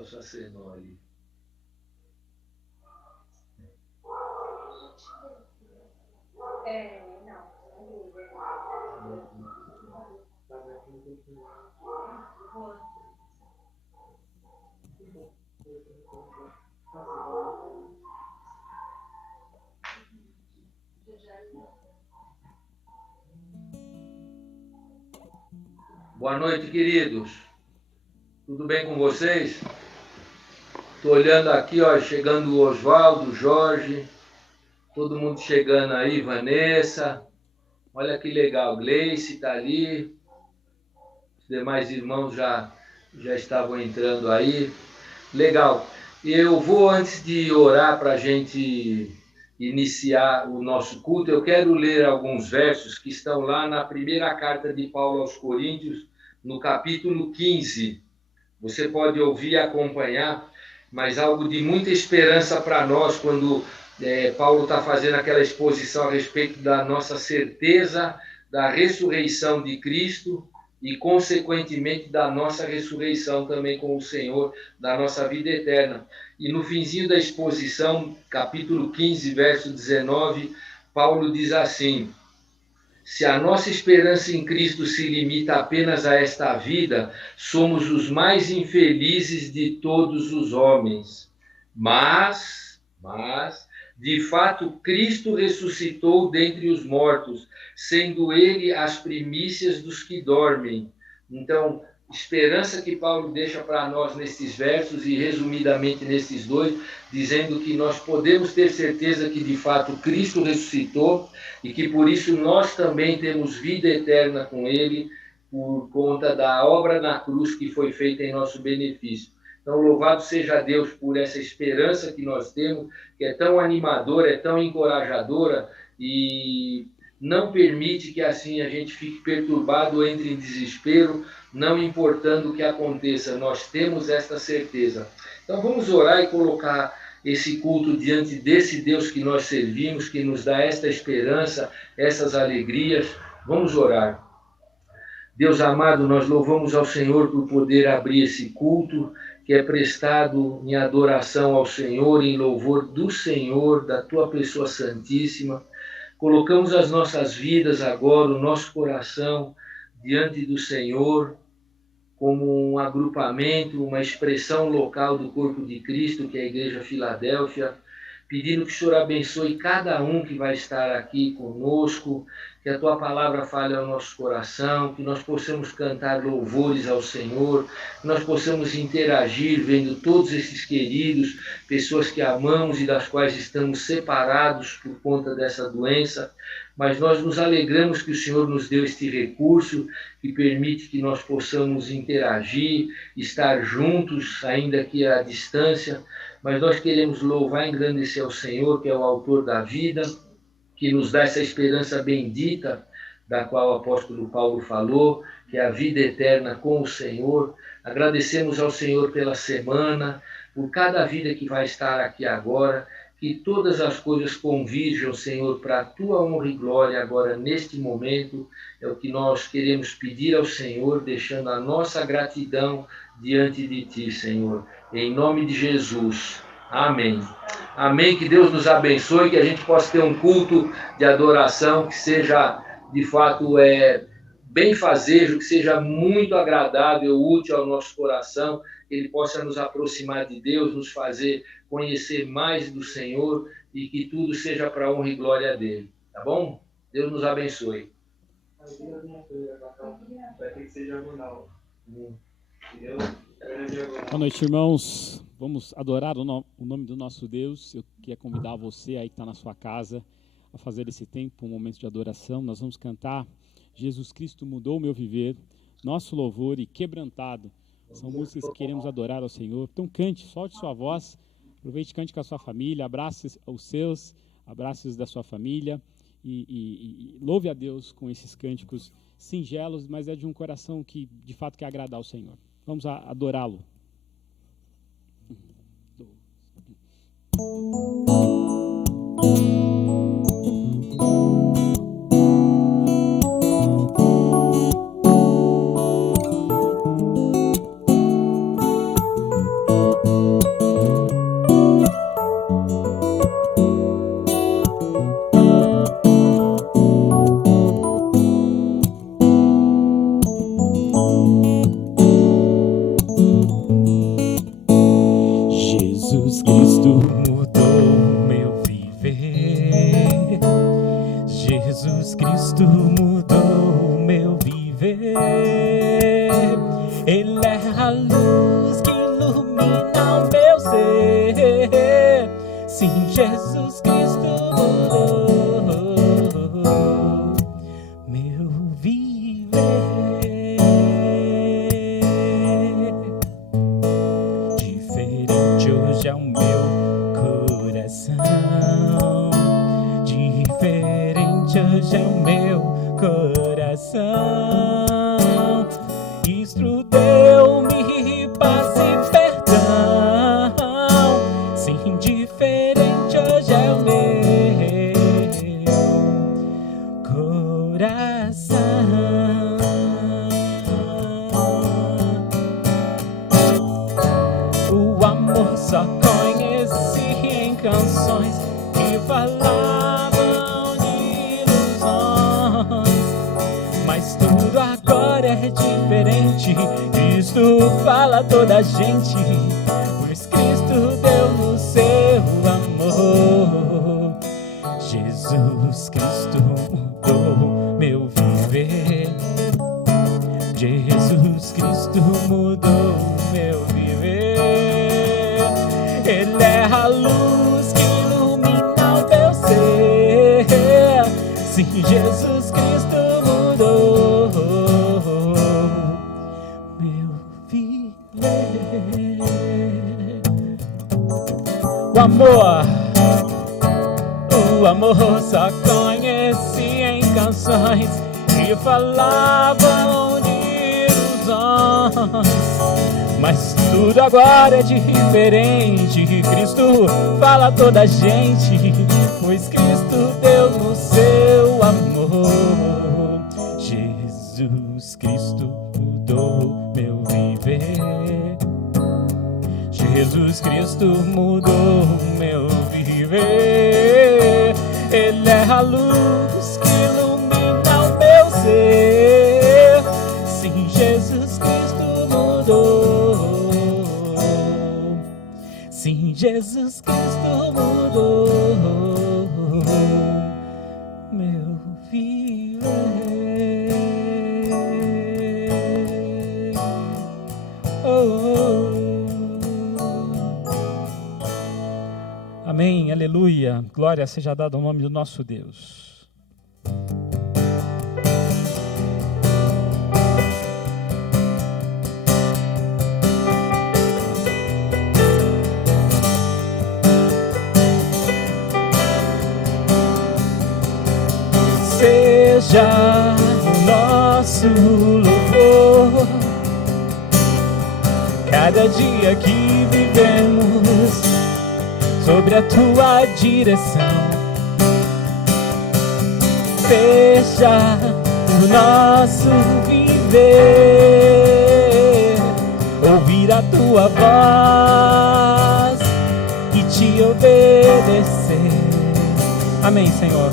o Sacernon ali. Boa noite, queridos. Tudo bem com vocês? Estou olhando aqui, ó, chegando o Oswaldo, Jorge, todo mundo chegando aí, Vanessa. Olha que legal, Gleice está ali. Os demais irmãos já estavam entrando aí. Legal. Eu vou, antes de orar para a gente iniciar o nosso culto, eu quero ler alguns versos que estão lá na primeira carta de Paulo aos Coríntios, no capítulo 15. Você pode ouvir e acompanhar, mas algo de muita esperança para nós quando Paulo está fazendo aquela exposição a respeito da nossa certeza da ressurreição de Cristo e, consequentemente, da nossa ressurreição também com o Senhor, da nossa vida eterna. E no finzinho da exposição, capítulo 15, verso 19, Paulo diz assim: se a nossa esperança em Cristo se limita apenas a esta vida, somos os mais infelizes de todos os homens. Mas, de fato, Cristo ressuscitou dentre os mortos, sendo ele as primícias dos que dormem. Então, esperança que Paulo deixa para nós nesses versos e resumidamente nesses dois, dizendo que nós podemos ter certeza que de fato Cristo ressuscitou e que por isso nós também temos vida eterna com ele, por conta da obra na cruz que foi feita em nosso benefício. Então, louvado seja Deus por essa esperança que nós temos, que é tão animadora, é tão encorajadora e não permite que assim a gente fique perturbado, entre em desespero, não importando o que aconteça. Nós temos esta certeza. Então, vamos orar e colocar esse culto diante desse Deus que nós servimos, que nos dá esta esperança, essas alegrias. Vamos orar. Deus amado, nós louvamos ao Senhor por poder abrir esse culto, que é prestado em adoração ao Senhor, em louvor do Senhor, da Tua pessoa santíssima. Colocamos as nossas vidas agora, o nosso coração, diante do Senhor, como um agrupamento, uma expressão local do corpo de Cristo, que é a Igreja Filadélfia, pedindo que o Senhor abençoe cada um que vai estar aqui conosco, que a Tua palavra fale ao nosso coração, que nós possamos cantar louvores ao Senhor, que nós possamos interagir vendo todos esses queridos, pessoas que amamos e das quais estamos separados por conta dessa doença, mas nós nos alegramos que o Senhor nos deu este recurso que permite que nós possamos interagir, estar juntos, ainda que à distância, mas nós queremos louvar e engrandecer ao Senhor, que é o autor da vida, que nos dá essa esperança bendita, da qual o apóstolo Paulo falou, que é a vida eterna com o Senhor. Agradecemos ao Senhor pela semana, por cada vida que vai estar aqui agora, que todas as coisas convirjam, Senhor, para a Tua honra e glória agora, neste momento. É o que nós queremos pedir ao Senhor, deixando a nossa gratidão diante de Ti, Senhor. Em nome de Jesus. Amém. Amém. Que Deus nos abençoe, que a gente possa ter um culto de adoração que seja, de fato, benfazejo, que seja muito agradável, útil ao nosso coração, que Ele possa nos aproximar de Deus, nos fazer conhecer mais do Senhor e que tudo seja para a honra e glória dEle. Tá bom? Deus nos abençoe. Vai ter que ser diagonal. Entendeu? Boa noite, irmãos. Vamos adorar o nome do nosso Deus. Eu queria convidar você aí que está na sua casa a fazer esse tempo, um momento de adoração. Nós vamos cantar Jesus Cristo mudou o meu viver, nosso louvor e quebrantado. São músicas que queremos adorar ao Senhor. Então cante, solte sua voz, aproveite e cante com a sua família, abrace os seus, abrace os da sua família e louve a Deus com esses cânticos singelos, mas é de um coração que de fato quer agradar ao Senhor. Vamos adorá-lo. Jesus Cristo mudou meu viver. Ele é a luz que ilumina o meu ser. Sim, Jesus Cristo mudou meu viver. Diferente hoje é o meu coração. Diferente hoje é o meu coração. Deu-me paz e perdão. Sim, diferente hoje é o meu coração. O amor só conheci em canções que falavam de ilusões, mas tudo agora é diferente. Cristo fala a toda a gente, pois Cristo deu o seu amor. Jesus Cristo mudou meu viver. Jesus Cristo mudou meu viver. Ele é a luz que ilumina o meu ser. Sim, Jesus Cristo mudou meu viver. O amor só conheci em canções que falavam de ilusões, mas tudo agora é diferente. Cristo fala a toda a gente, pois Cristo deu no seu amor. Jesus Cristo mudou meu viver. Jesus Cristo mudou meu viver. Ele é a luz que ilumina o meu ser. Sim, Jesus Cristo mudou. Sim, Jesus Cristo mudou meu viver. Amém, aleluia, glória seja dada ao nome do nosso Deus. Seja o nosso louvor cada dia que vivemos sobre a tua direção. Seja o nosso viver, ouvir a tua voz e te obedecer. Amém, Senhor.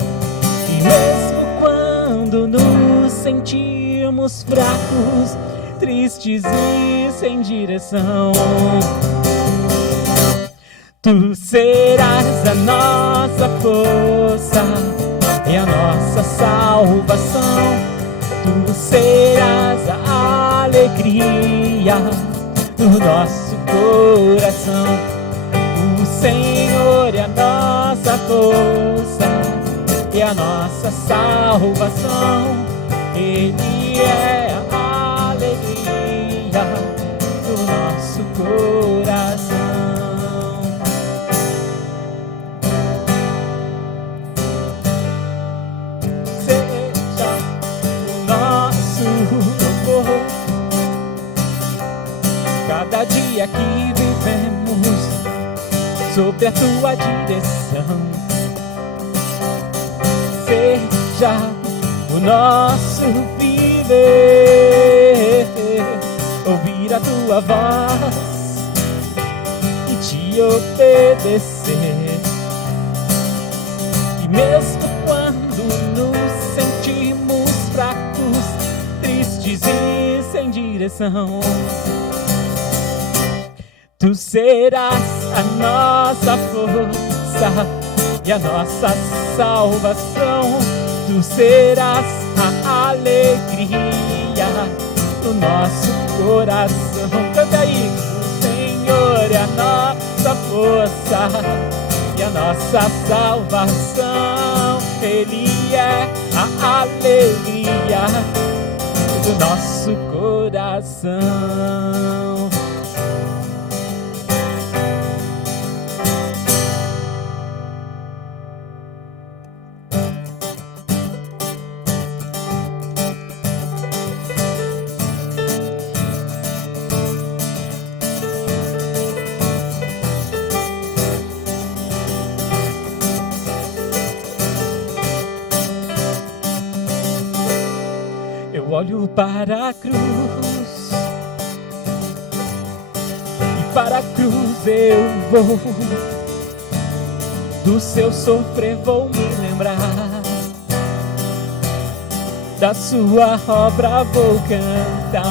E mesmo quando nos sentimos fracos, tristes e sem direção, tu serás a nossa força e a nossa salvação. Tu serás a alegria do nosso coração. O Senhor é a nossa força e a nossa salvação. Ele é a alegria do nosso coração. Cada dia que vivemos sob a tua direção, seja o nosso viver, ouvir a tua voz e te obedecer. E mesmo quando nos sentimos fracos, tristes e sem direção, tu serás a nossa força e a nossa salvação. Tu serás a alegria do nosso coração. Canta aí. O Senhor é a nossa força e a nossa salvação. Ele é a alegria do nosso coração. Eu olho para a cruz e para a cruz eu vou. Do seu sofrer vou me lembrar, da sua obra vou cantar.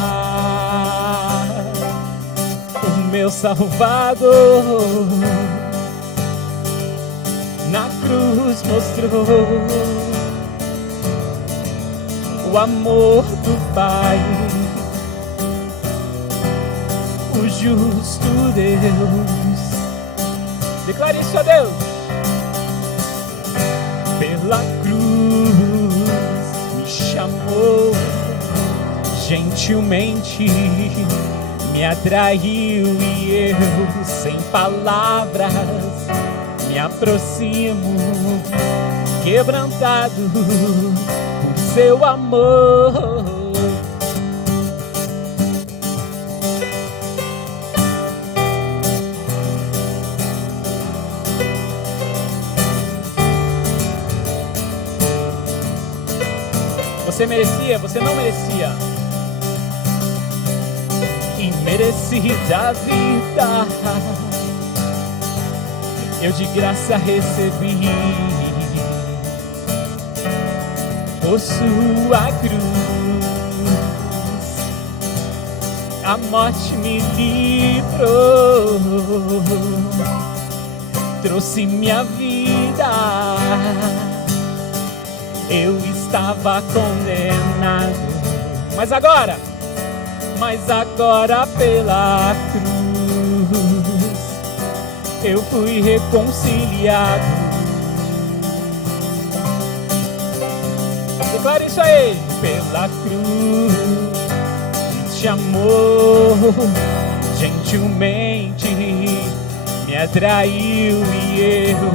O meu Salvador na cruz mostrou o amor do Pai, o justo Deus. Declare isso a Deus. Pela cruz me chamou, gentilmente me atraiu e eu, sem palavras, me aproximo, quebrantado por seu amor. Você merecia, você não merecia. Imerecida vida eu de graça recebi. Por sua cruz a morte me livrou, trouxe minha vida. Eu estava condenado, mas agora pela cruz eu fui reconciliado. Declare isso a Ele. Pela cruz me chamou, gentilmente me atraiu e eu,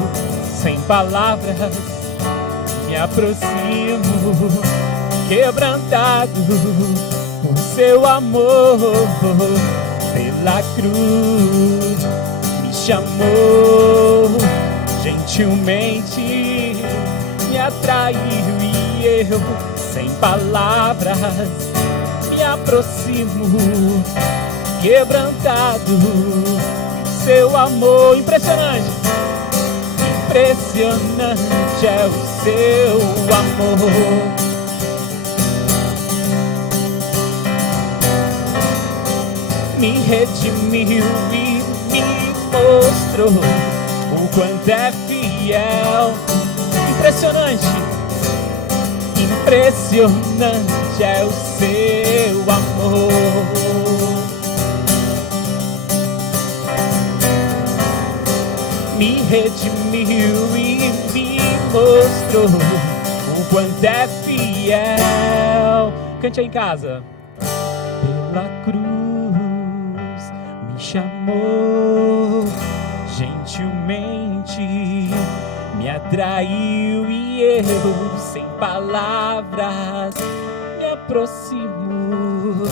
sem palavras, me aproximo, quebrantado por seu amor. Pela cruz me chamou, gentilmente me atraiu e eu, sem palavras, me aproximo, quebrantado por seu amor. Impressionante, impressionante é o seu amor. Me redimiu e me mostrou o quanto é fiel. Impressionante, impressionante é o seu amor. Me redimiu e me mostrou o quanto é fiel. Cante aí em casa. Pela cruz me chamou, gentilmente me atraiu e eu, sem palavras, me aproximo,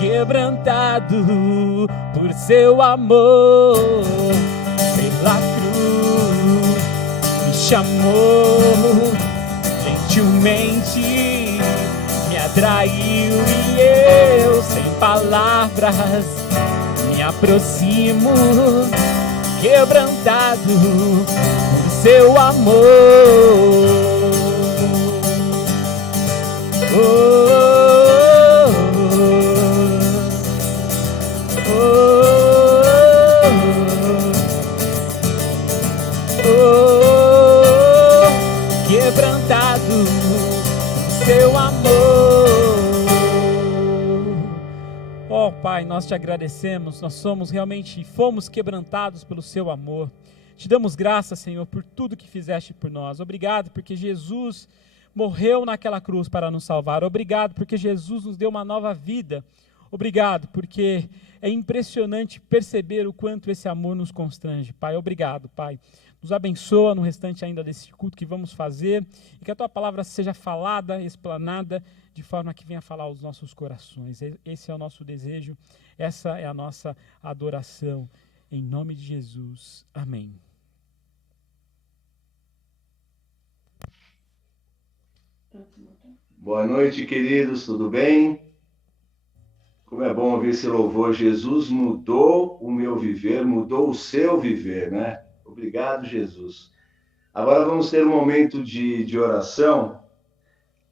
quebrantado por seu amor. Pela cruz me chamou, gentilmente me atraiu e eu, sem palavras, me aproximo, quebrantado por seu amor. Quebrantado seu amor. Ó Pai, nós te agradecemos, nós fomos quebrantados pelo seu amor. Te damos graças, Senhor, por tudo que fizeste por nós. Obrigado porque Jesus morreu naquela cruz para nos salvar. Obrigado porque Jesus nos deu uma nova vida. Obrigado porque é impressionante perceber o quanto esse amor nos constrange. Pai, obrigado, Pai. Nos abençoa no restante ainda desse culto que vamos fazer e que a Tua palavra seja falada, explanada, de forma que venha falar aos nossos corações. Esse é o nosso desejo, essa é a nossa adoração. Em nome de Jesus. Amém. Boa noite, queridos, tudo bem? Como é bom ouvir esse louvor. Jesus mudou o meu viver, mudou o seu viver, né? Obrigado, Jesus. Agora vamos ter um momento de oração,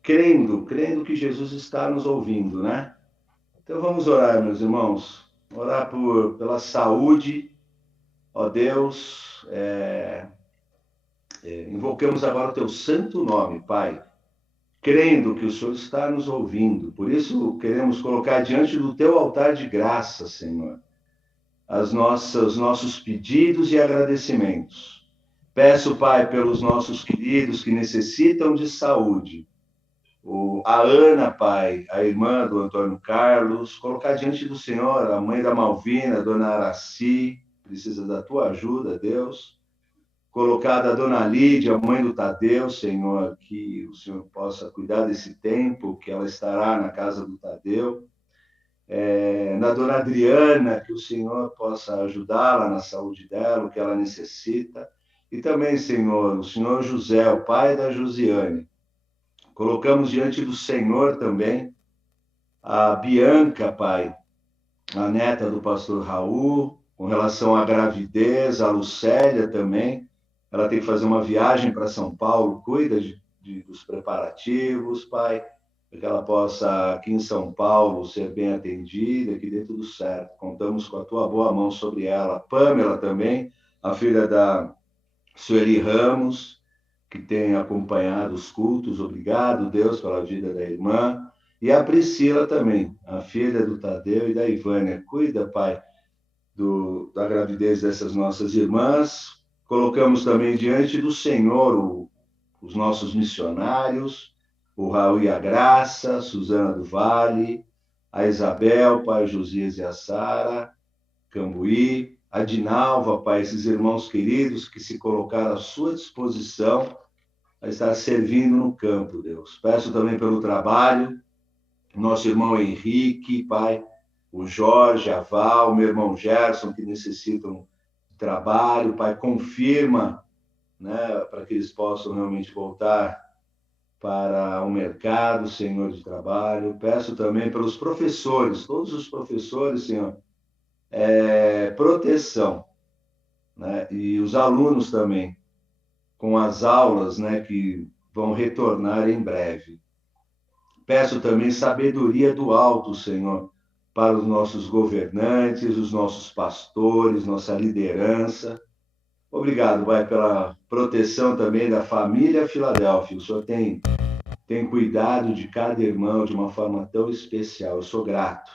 crendo que Jesus está nos ouvindo, né? Então vamos orar, meus irmãos. Orar pela saúde, ó Deus. Invocamos agora o teu santo nome, Pai, crendo que o Senhor está nos ouvindo. Por isso, queremos colocar diante do teu altar de graça, Senhor, os nossos pedidos e agradecimentos. Peço, Pai, pelos nossos queridos que necessitam de saúde. A Ana, Pai, a irmã do Antônio Carlos, colocar diante do Senhor a mãe da Malvina, a dona Araci, precisa da tua ajuda, Deus. Colocada a dona Lídia, a mãe do Tadeu, Senhor, que o Senhor possa cuidar desse tempo, que ela estará na casa do Tadeu. Na dona Adriana, que o Senhor possa ajudá-la na saúde dela, o que ela necessita. E também, Senhor, o Senhor José, o pai da Josiane. Colocamos diante do Senhor também a Bianca, Pai, a neta do pastor Raul, com relação à gravidez, a Lucélia também. Ela tem que fazer uma viagem para São Paulo, cuida dos preparativos, Pai, para que ela possa, aqui em São Paulo, ser bem atendida, que dê tudo certo. Contamos com a tua boa mão sobre ela. A Pamela também, a filha da Sueli Ramos, que tem acompanhado os cultos. Obrigado, Deus, pela vida da irmã. E a Priscila também, a filha do Tadeu e da Ivânia. Cuida, Pai, da gravidez dessas nossas irmãs. Colocamos também diante do Senhor os nossos missionários, o Raul e a Graça, a Suzana do Vale, a Isabel, Pai, Josias e a Sara, Cambuí, a Dinalva, Pai, esses irmãos queridos que se colocaram à sua disposição a estar servindo no campo, Deus. Peço também pelo trabalho, nosso irmão Henrique, Pai, o Jorge, a Val, meu irmão Gerson, que necessitam trabalho, Pai, confirma, né, para que eles possam realmente voltar para o mercado, Senhor, de trabalho. Peço também pelos professores, todos os professores, Senhor, proteção, né, e os alunos também, com as aulas, né, que vão retornar em breve. Peço também sabedoria do alto, Senhor, para os nossos governantes, os nossos pastores, nossa liderança. Obrigado, Pai, pela proteção também da família Filadélfia. O Senhor tem cuidado de cada irmão de uma forma tão especial. Eu sou grato,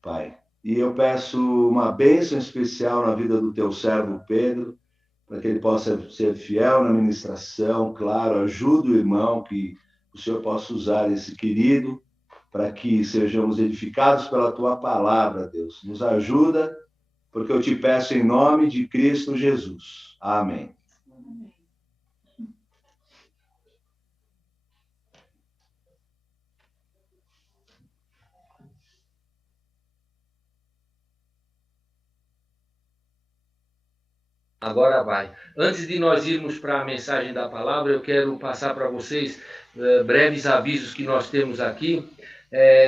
Pai. E eu peço uma bênção especial na vida do teu servo Pedro, para que ele possa ser fiel na ministração, claro, ajuda o irmão, que o Senhor possa usar esse querido para que sejamos edificados pela tua palavra, Deus. Nos ajuda, porque eu te peço em nome de Cristo Jesus. Amém. Agora vai. Antes de nós irmos para a mensagem da palavra, eu quero passar para vocês breves avisos que nós temos aqui.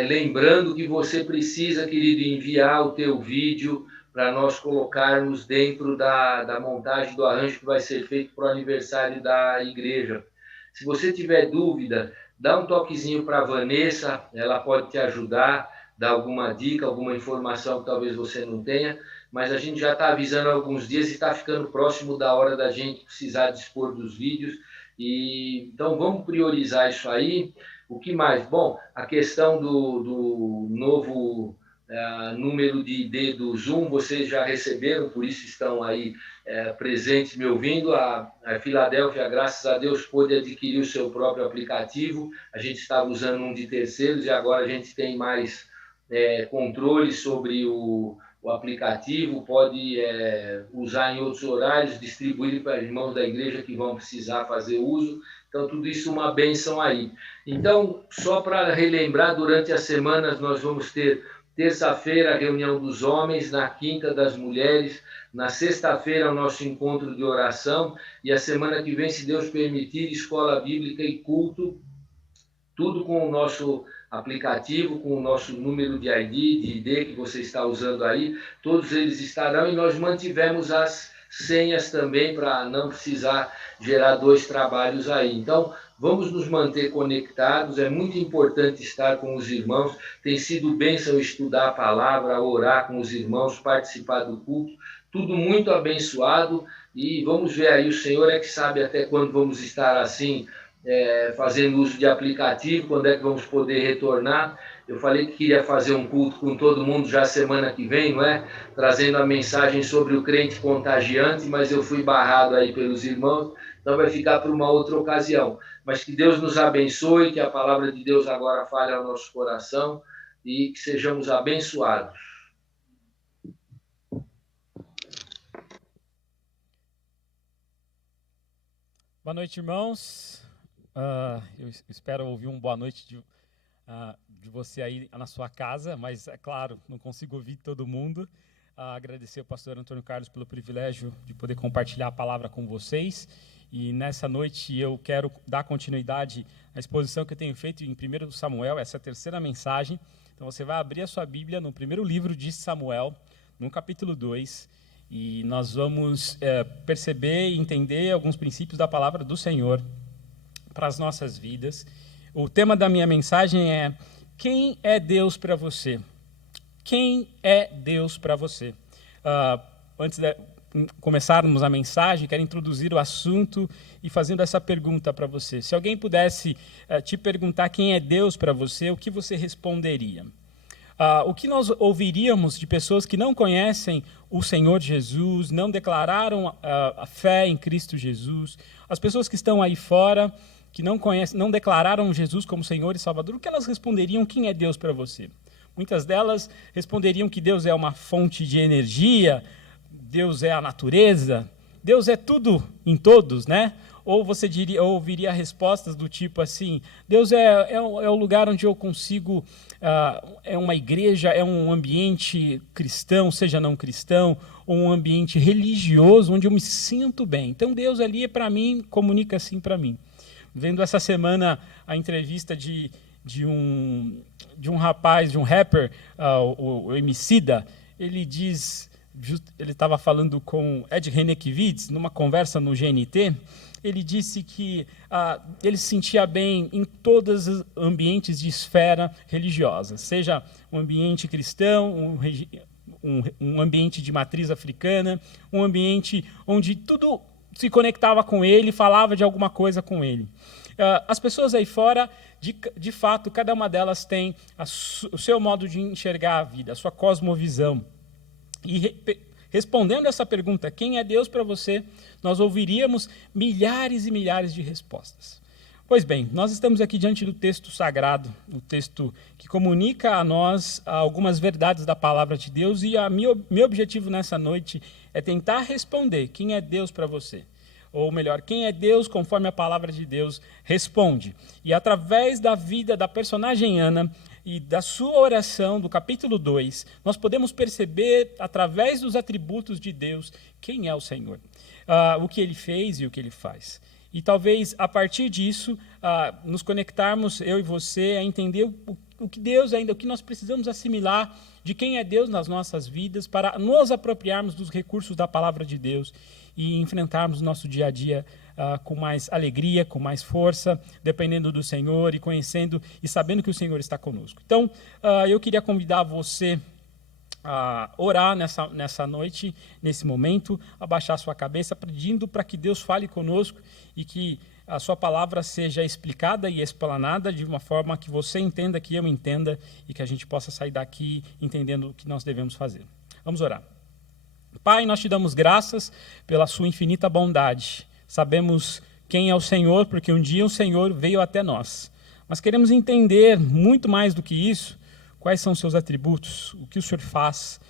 Lembrando que você precisa, querido, enviar o teu vídeo para nós colocarmos dentro da montagem do arranjo que vai ser feito para o aniversário da igreja. Se você tiver dúvida, dá um toquezinho para a Vanessa, ela pode te ajudar, dar alguma dica, alguma informação que talvez você não tenha, mas a gente já está avisando há alguns dias e está ficando próximo da hora da gente precisar dispor dos vídeos. Então vamos priorizar isso aí. O que mais? Bom, a questão do novo número de ID do Zoom, vocês já receberam, por isso estão aí presentes me ouvindo. A Filadélfia, graças a Deus, pôde adquirir o seu próprio aplicativo. A gente estava usando um de terceiros e agora a gente tem mais controle sobre o aplicativo, pode usar em outros horários, distribuir para irmãos da igreja que vão precisar fazer uso. Então, tudo isso é uma bênção aí. Então, só para relembrar, durante as semanas nós vamos ter terça-feira a reunião dos homens, na quinta das mulheres, na sexta-feira o nosso encontro de oração e a semana que vem, se Deus permitir, escola bíblica e culto, tudo com o nosso aplicativo, com o nosso número de ID que você está usando aí, todos eles estarão e nós mantivemos as senhas também para não precisar gerar 2 trabalhos aí. Então, vamos nos manter conectados, é muito importante estar com os irmãos, tem sido bênção estudar a palavra, orar com os irmãos, participar do culto, tudo muito abençoado e vamos ver aí, o Senhor é que sabe até quando vamos estar assim, fazendo uso de aplicativo, quando é que vamos poder retornar. Eu falei que queria fazer um culto com todo mundo já semana que vem, não é? Trazendo a mensagem sobre o crente contagiante, mas eu fui barrado aí pelos irmãos, então vai ficar para uma outra ocasião. Mas que Deus nos abençoe, que a palavra de Deus agora fale ao nosso coração e que sejamos abençoados. Boa noite, irmãos. Eu espero ouvir uma boa noite de você aí na sua casa, mas, é claro, não consigo ouvir todo mundo. Agradecer ao pastor Antônio Carlos pelo privilégio de poder compartilhar a palavra com vocês. E nessa noite eu quero dar continuidade à exposição que eu tenho feito em 1 Samuel, essa é a terceira mensagem. Então você vai abrir a sua Bíblia no primeiro livro de Samuel, no capítulo 2, e nós vamos perceber e entender alguns princípios da palavra do Senhor para as nossas vidas. O tema da minha mensagem é: quem é Deus para você? Quem é Deus para você? Antes de começarmos a mensagem, quero introduzir o assunto e fazendo essa pergunta para você. Se alguém pudesse te perguntar quem é Deus para você, o que você responderia? O que nós ouviríamos de pessoas que não conhecem o Senhor Jesus, não declararam a fé em Cristo Jesus, as pessoas que estão aí fora, que não conhecem, não declararam Jesus como Senhor e Salvador, o que elas responderiam? Quem é Deus para você? Muitas delas responderiam que Deus é uma fonte de energia, Deus é a natureza, Deus é tudo em todos, né? Ou você ouviria respostas do tipo assim: Deus é o lugar onde eu consigo, é uma igreja, é um ambiente cristão, seja não cristão, ou um ambiente religioso onde eu me sinto bem. Então Deus ali é para mim, comunica assim para mim. Vendo essa semana a entrevista de um rapaz, de um rapper, o Emicida, ele estava falando com Ed Renekiewicz, numa conversa no GNT, ele disse que ele se sentia bem em todos os ambientes de esfera religiosa, seja um ambiente cristão, um ambiente de matriz africana, um ambiente onde tudo se conectava com ele, falava de alguma coisa com ele. As pessoas aí fora, de fato, cada uma delas tem o seu modo de enxergar a vida, a sua cosmovisão. E respondendo essa pergunta, quem é Deus para você, nós ouviríamos milhares e milhares de respostas. Pois bem, nós estamos aqui diante do texto sagrado, o texto que comunica a nós algumas verdades da palavra de Deus, e meu objetivo nessa noite é tentar responder quem é Deus para você. Ou melhor, quem é Deus conforme a palavra de Deus responde. E através da vida da personagem Ana e da sua oração do capítulo 2, nós podemos perceber, através dos atributos de Deus, quem é o Senhor, o que Ele fez e o que Ele faz. E talvez, a partir disso, nos conectarmos, eu e você, a entender o que Deus ainda, o que nós precisamos assimilar de quem é Deus nas nossas vidas, para nos apropriarmos dos recursos da palavra de Deus e enfrentarmos o nosso dia a dia com mais alegria, com mais força, dependendo do Senhor e conhecendo e sabendo que o Senhor está conosco. Então, eu queria convidar você a orar nessa noite, nesse momento, abaixar sua cabeça, pedindo para que Deus fale conosco e que a sua palavra seja explicada e explanada de uma forma que você entenda, que eu entenda, e que a gente possa sair daqui entendendo o que nós devemos fazer. Vamos orar. Pai, nós te damos graças pela sua infinita bondade. Sabemos quem é o Senhor, porque um dia o Senhor veio até nós. Mas queremos entender muito mais do que isso, quais são os seus atributos, o que o Senhor faz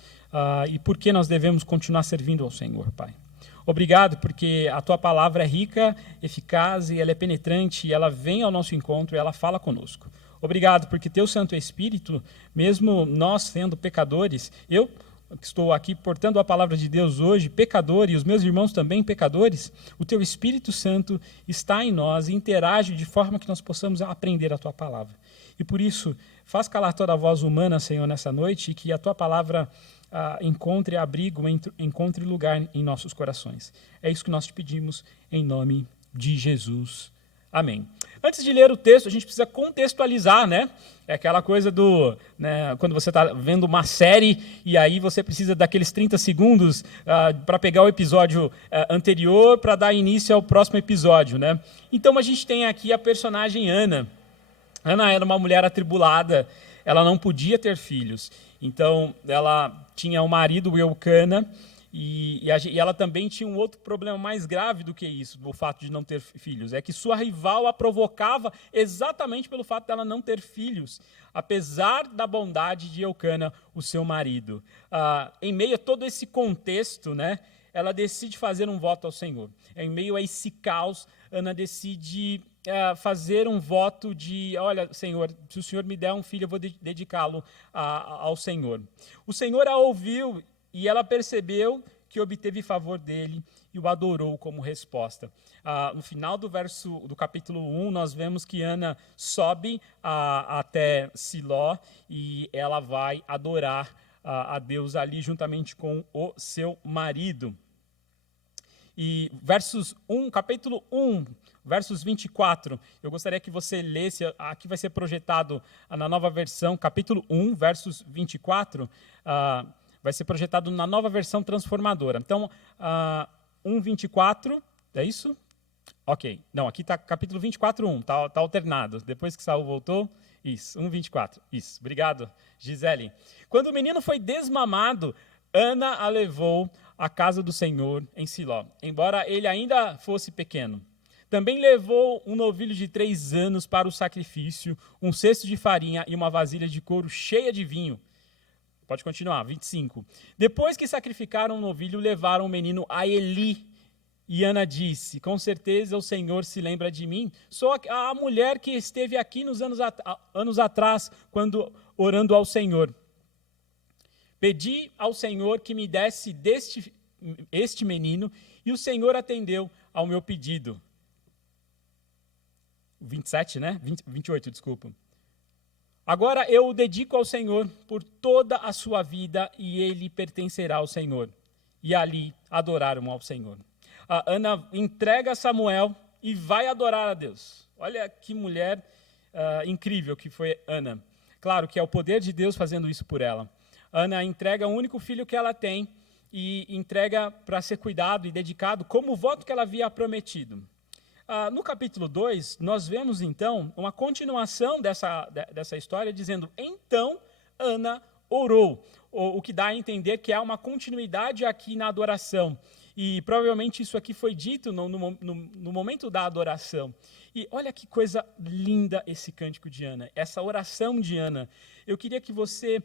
e por que nós devemos continuar servindo ao Senhor, Pai. Obrigado, porque a tua palavra é rica, eficaz e ela é penetrante, e ela vem ao nosso encontro e ela fala conosco. Obrigado, porque teu Santo Espírito, mesmo nós sendo pecadores, eu que estou aqui portando a palavra de Deus hoje, pecador, e os meus irmãos também pecadores, o teu Espírito Santo está em nós e interage de forma que nós possamos aprender a tua palavra. E por isso, faz calar toda a voz humana, Senhor, nessa noite, e que a tua palavra encontre abrigo, encontre lugar em nossos corações. É isso que nós te pedimos, em nome de Jesus. Amém. Antes de ler o texto, a gente precisa contextualizar, né? É aquela coisa do, né, quando você está vendo uma série e aí você precisa daqueles 30 segundos para pegar o episódio anterior para dar início ao próximo episódio, né? Então a gente tem aqui a personagem Ana. Ana era uma mulher atribulada, ela não podia ter filhos. Então, ela tinha um marido, Eucana, e ela também tinha um outro problema mais grave do que isso, o fato de não ter filhos. É que sua rival a provocava exatamente pelo fato dela não ter filhos, apesar da bondade de Eucana, o seu marido. Em meio a todo esse contexto, né, ela decide fazer um voto ao Senhor. Em meio a esse caos, Ana decide fazer um voto de, olha, Senhor, se o Senhor me der um filho, eu vou dedicá-lo ao Senhor. O Senhor a ouviu e ela percebeu que obteve favor dele e o adorou como resposta. No final do capítulo 1, nós vemos que Ana sobe até Siló e ela vai adorar a Deus ali juntamente com o seu marido. E capítulo 1, versos 24, eu gostaria que você lesse, aqui vai ser projetado na nova versão, capítulo 1, versos 24, vai ser projetado na nova versão transformadora. Então, 1:24, é isso? Ok, não, aqui está capítulo 24, 1, tá alternado, depois que Saul voltou, isso, 1:24, isso, obrigado, Gisele. Quando o menino foi desmamado, Ana a levou à casa do Senhor em Siló, embora ele ainda fosse pequeno. Também levou um novilho de 3 anos para o sacrifício, um cesto de farinha e uma vasilha de couro cheia de vinho. Pode continuar, 25. Depois que sacrificaram o novilho, levaram o menino a Eli. E Ana disse, com certeza o Senhor se lembra de mim. Sou a mulher que esteve aqui nos anos atrás, quando orando ao Senhor. Pedi ao Senhor que me desse este menino, e o Senhor atendeu ao meu pedido. 27, né? 28, desculpa. Agora eu o dedico ao Senhor por toda a sua vida, e ele pertencerá ao Senhor. E ali adoraram ao Senhor. A Ana entrega Samuel e vai adorar a Deus. Olha que mulher incrível que foi Ana. Claro que é o poder de Deus fazendo isso por ela. Ana entrega o único filho que ela tem e entrega para ser cuidado e dedicado como o voto que ela havia prometido. No capítulo 2, nós vemos, então, uma continuação dessa história, dizendo, então Ana orou, o que dá a entender que há uma continuidade aqui na adoração. E provavelmente isso aqui foi dito no momento da adoração. E olha que coisa linda esse cântico de Ana, essa oração de Ana. Eu queria que você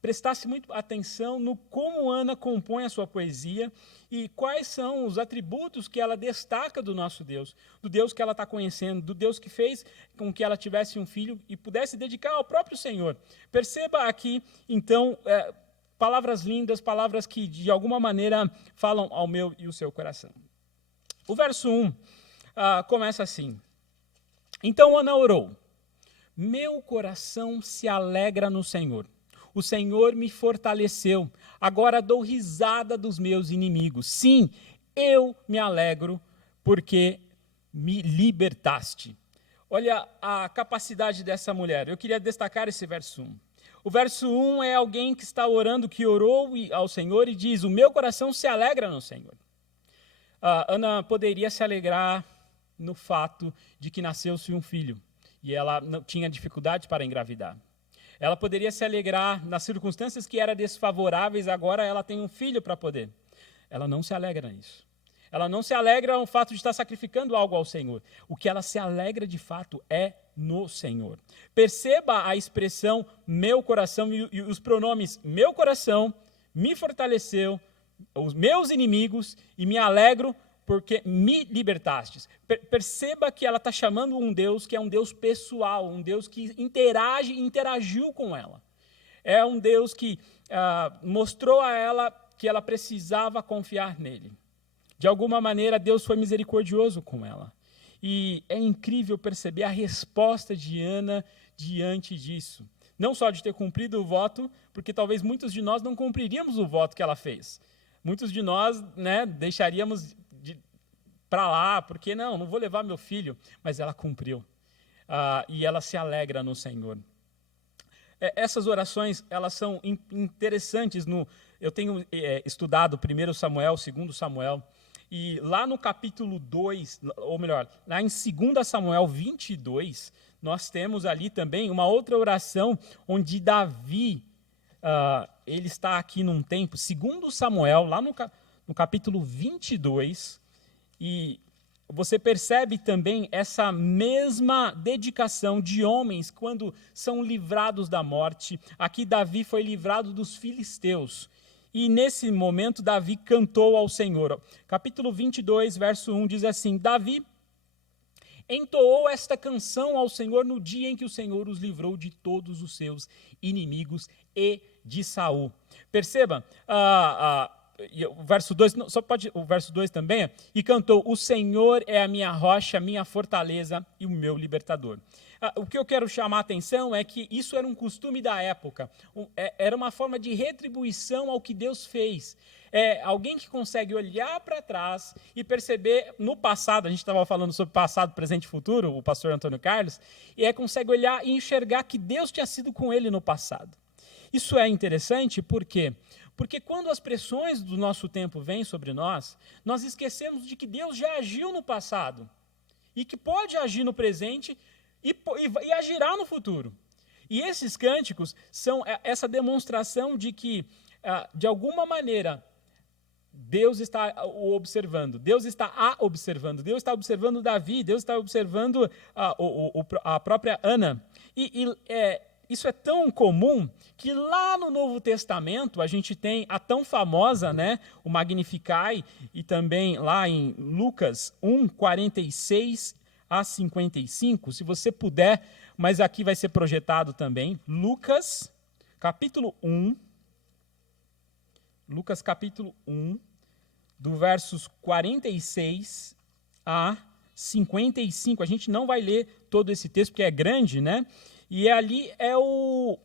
prestasse muito atenção no como Ana compõe a sua poesia e quais são os atributos que ela destaca do nosso Deus, do Deus que ela está conhecendo, do Deus que fez com que ela tivesse um filho e pudesse dedicar ao próprio Senhor. Perceba aqui, então, palavras lindas, palavras que de alguma maneira falam ao meu e o seu coração. O verso 1 começa assim. Então Ana orou, meu coração se alegra no Senhor. O Senhor me fortaleceu, agora dou risada dos meus inimigos. Sim, eu me alegro porque me libertaste. Olha a capacidade dessa mulher. Eu queria destacar esse verso 1. O verso 1 é alguém que está orando, que orou ao Senhor e diz, o meu coração se alegra no Senhor. Ana poderia se alegrar no fato de que nasceu-se um filho e ela não tinha dificuldades para engravidar. Ela poderia se alegrar nas circunstâncias que eram desfavoráveis, agora ela tem um filho para poder. Ela não se alegra nisso. Ela não se alegra no fato de estar sacrificando algo ao Senhor. O que ela se alegra de fato é no Senhor. Perceba a expressão meu coração e os pronomes meu coração me fortaleceu, os meus inimigos, e me alegro porque me libertastes. Perceba que ela está chamando um Deus que é um Deus pessoal, um Deus que interagiu com ela. É um Deus que mostrou a ela que ela precisava confiar nele. De alguma maneira, Deus foi misericordioso com ela. E é incrível perceber a resposta de Ana diante disso. Não só de ter cumprido o voto, porque talvez muitos de nós não cumpriríamos o voto que ela fez. Muitos de nós, né, deixaríamos para lá, porque não vou levar meu filho. Mas ela cumpriu. E ela se alegra no Senhor. Essas orações, elas são interessantes. Eu tenho estudado 1 Samuel, 2 Samuel, e lá no capítulo 2, ou melhor, lá em 2 Samuel 22, nós temos ali também uma outra oração onde Davi, ele está aqui num tempo, 2 Samuel, lá no capítulo 22, e você percebe também essa mesma dedicação de homens quando são livrados da morte. Aqui Davi foi livrado dos filisteus. E nesse momento Davi cantou ao Senhor. Capítulo 22, verso 1 diz assim: Davi entoou esta canção ao Senhor no dia em que o Senhor os livrou de todos os seus inimigos e de Saul. Perceba, o verso 2, só pode o verso 2 também, e cantou: o Senhor é a minha rocha, a minha fortaleza e o meu libertador. O que eu quero chamar a atenção é que isso era um costume da época, era uma forma de retribuição ao que Deus fez. Alguém que consegue olhar para trás e perceber no passado, a gente estava falando sobre passado, presente e futuro, o pastor Antônio Carlos, e consegue olhar e enxergar que Deus tinha sido com ele no passado. Isso é interessante porque quando as pressões do nosso tempo vêm sobre nós, nós esquecemos de que Deus já agiu no passado e que pode agir no presente e agirá no futuro. E esses cânticos são essa demonstração de que, de alguma maneira, Deus está o observando, Deus está observando, Deus está observando Davi, Deus está observando a própria Ana. Isso é tão comum que lá no Novo Testamento a gente tem a tão famosa, né, o Magnificat, e também lá em Lucas 1, 46 a 55, se você puder, mas aqui vai ser projetado também, Lucas capítulo 1, do versos 46 a 55. A gente não vai ler todo esse texto, porque é grande, né? E ali é o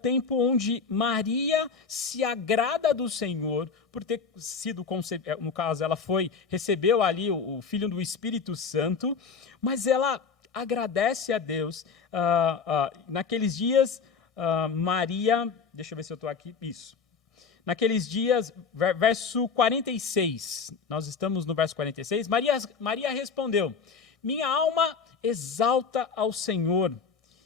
tempo onde Maria se agrada do Senhor por ter sido concebida. No caso, ela recebeu ali o Filho do Espírito Santo, mas ela agradece a Deus. Naqueles dias, Maria... Deixa eu ver se eu estou aqui. Isso. Naqueles dias, verso 46, nós estamos no verso 46, Maria respondeu: minha alma exalta ao Senhor,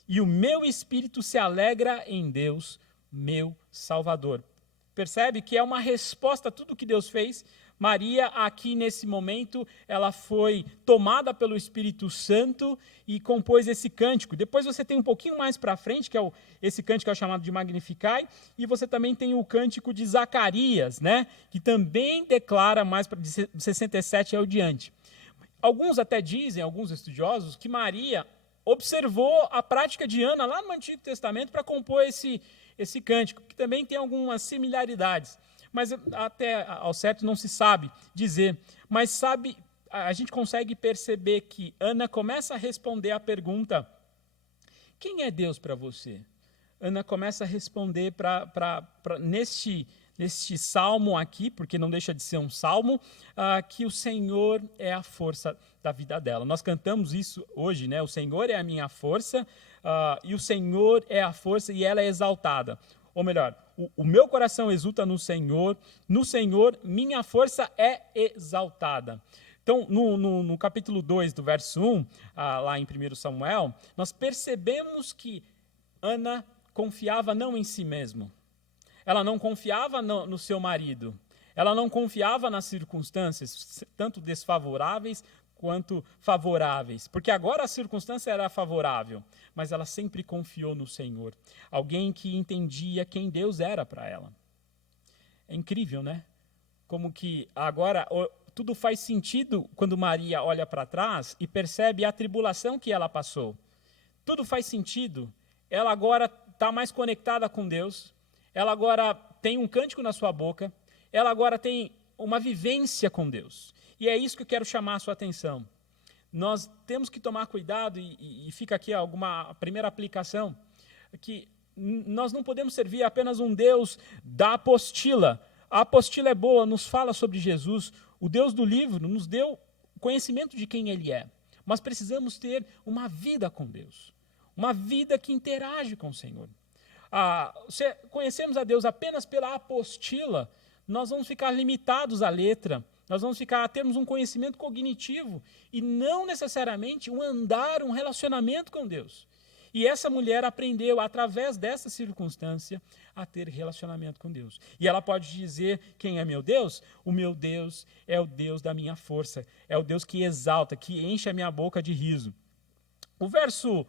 e o meu espírito se alegra em Deus, meu Salvador. Percebe que é uma resposta a tudo que Deus fez. Maria, aqui nesse momento, ela foi tomada pelo Espírito Santo e compôs esse cântico. Depois você tem um pouquinho mais para frente, que é esse cântico é o chamado de Magnificat, e você também tem o cântico de Zacarias, né, que também declara mais de 67 ao diante. Alguns até dizem, alguns estudiosos, que Maria observou a prática de Ana lá no Antigo Testamento para compor esse cântico, que também tem algumas similaridades. Mas até ao certo não se sabe dizer. Mas a gente consegue perceber que Ana começa a responder a pergunta: quem é Deus para você? Ana começa a responder neste salmo aqui, porque não deixa de ser um salmo, que o Senhor é a força da vida dela. Nós cantamos isso hoje, né? O Senhor é a minha força, e o Senhor é a força e ela é exaltada. Ou melhor, o meu coração exulta no Senhor minha força é exaltada. Então, no capítulo 2, do verso 1, lá em 1 Samuel, nós percebemos que Ana confiava não em si mesma. Ela não confiava no seu marido. Ela não confiava nas circunstâncias, tanto desfavoráveis quanto favoráveis. Porque agora a circunstância era favorável, mas ela sempre confiou no Senhor. Alguém que entendia quem Deus era para ela. É incrível, né? Como que agora tudo faz sentido quando Maria olha para trás e percebe a tribulação que ela passou. Tudo faz sentido. Ela agora está mais conectada com Deus. Ela agora tem um cântico na sua boca. Ela agora tem uma vivência com Deus. E é isso que eu quero chamar a sua atenção. Nós temos que tomar cuidado, e fica aqui a primeira aplicação, que nós não podemos servir apenas um Deus da apostila. A apostila é boa, nos fala sobre Jesus. O Deus do livro nos deu conhecimento de quem Ele é. Mas precisamos ter uma vida com Deus. Uma vida que interage com o Senhor. Se conhecemos a Deus apenas pela apostila, nós vamos ficar limitados à letra, nós vamos termos um conhecimento cognitivo e não necessariamente um relacionamento com Deus. E essa mulher aprendeu, através dessa circunstância, a ter relacionamento com Deus. E ela pode dizer: quem é meu Deus? O meu Deus é o Deus da minha força, é o Deus que exalta, que enche a minha boca de riso. O verso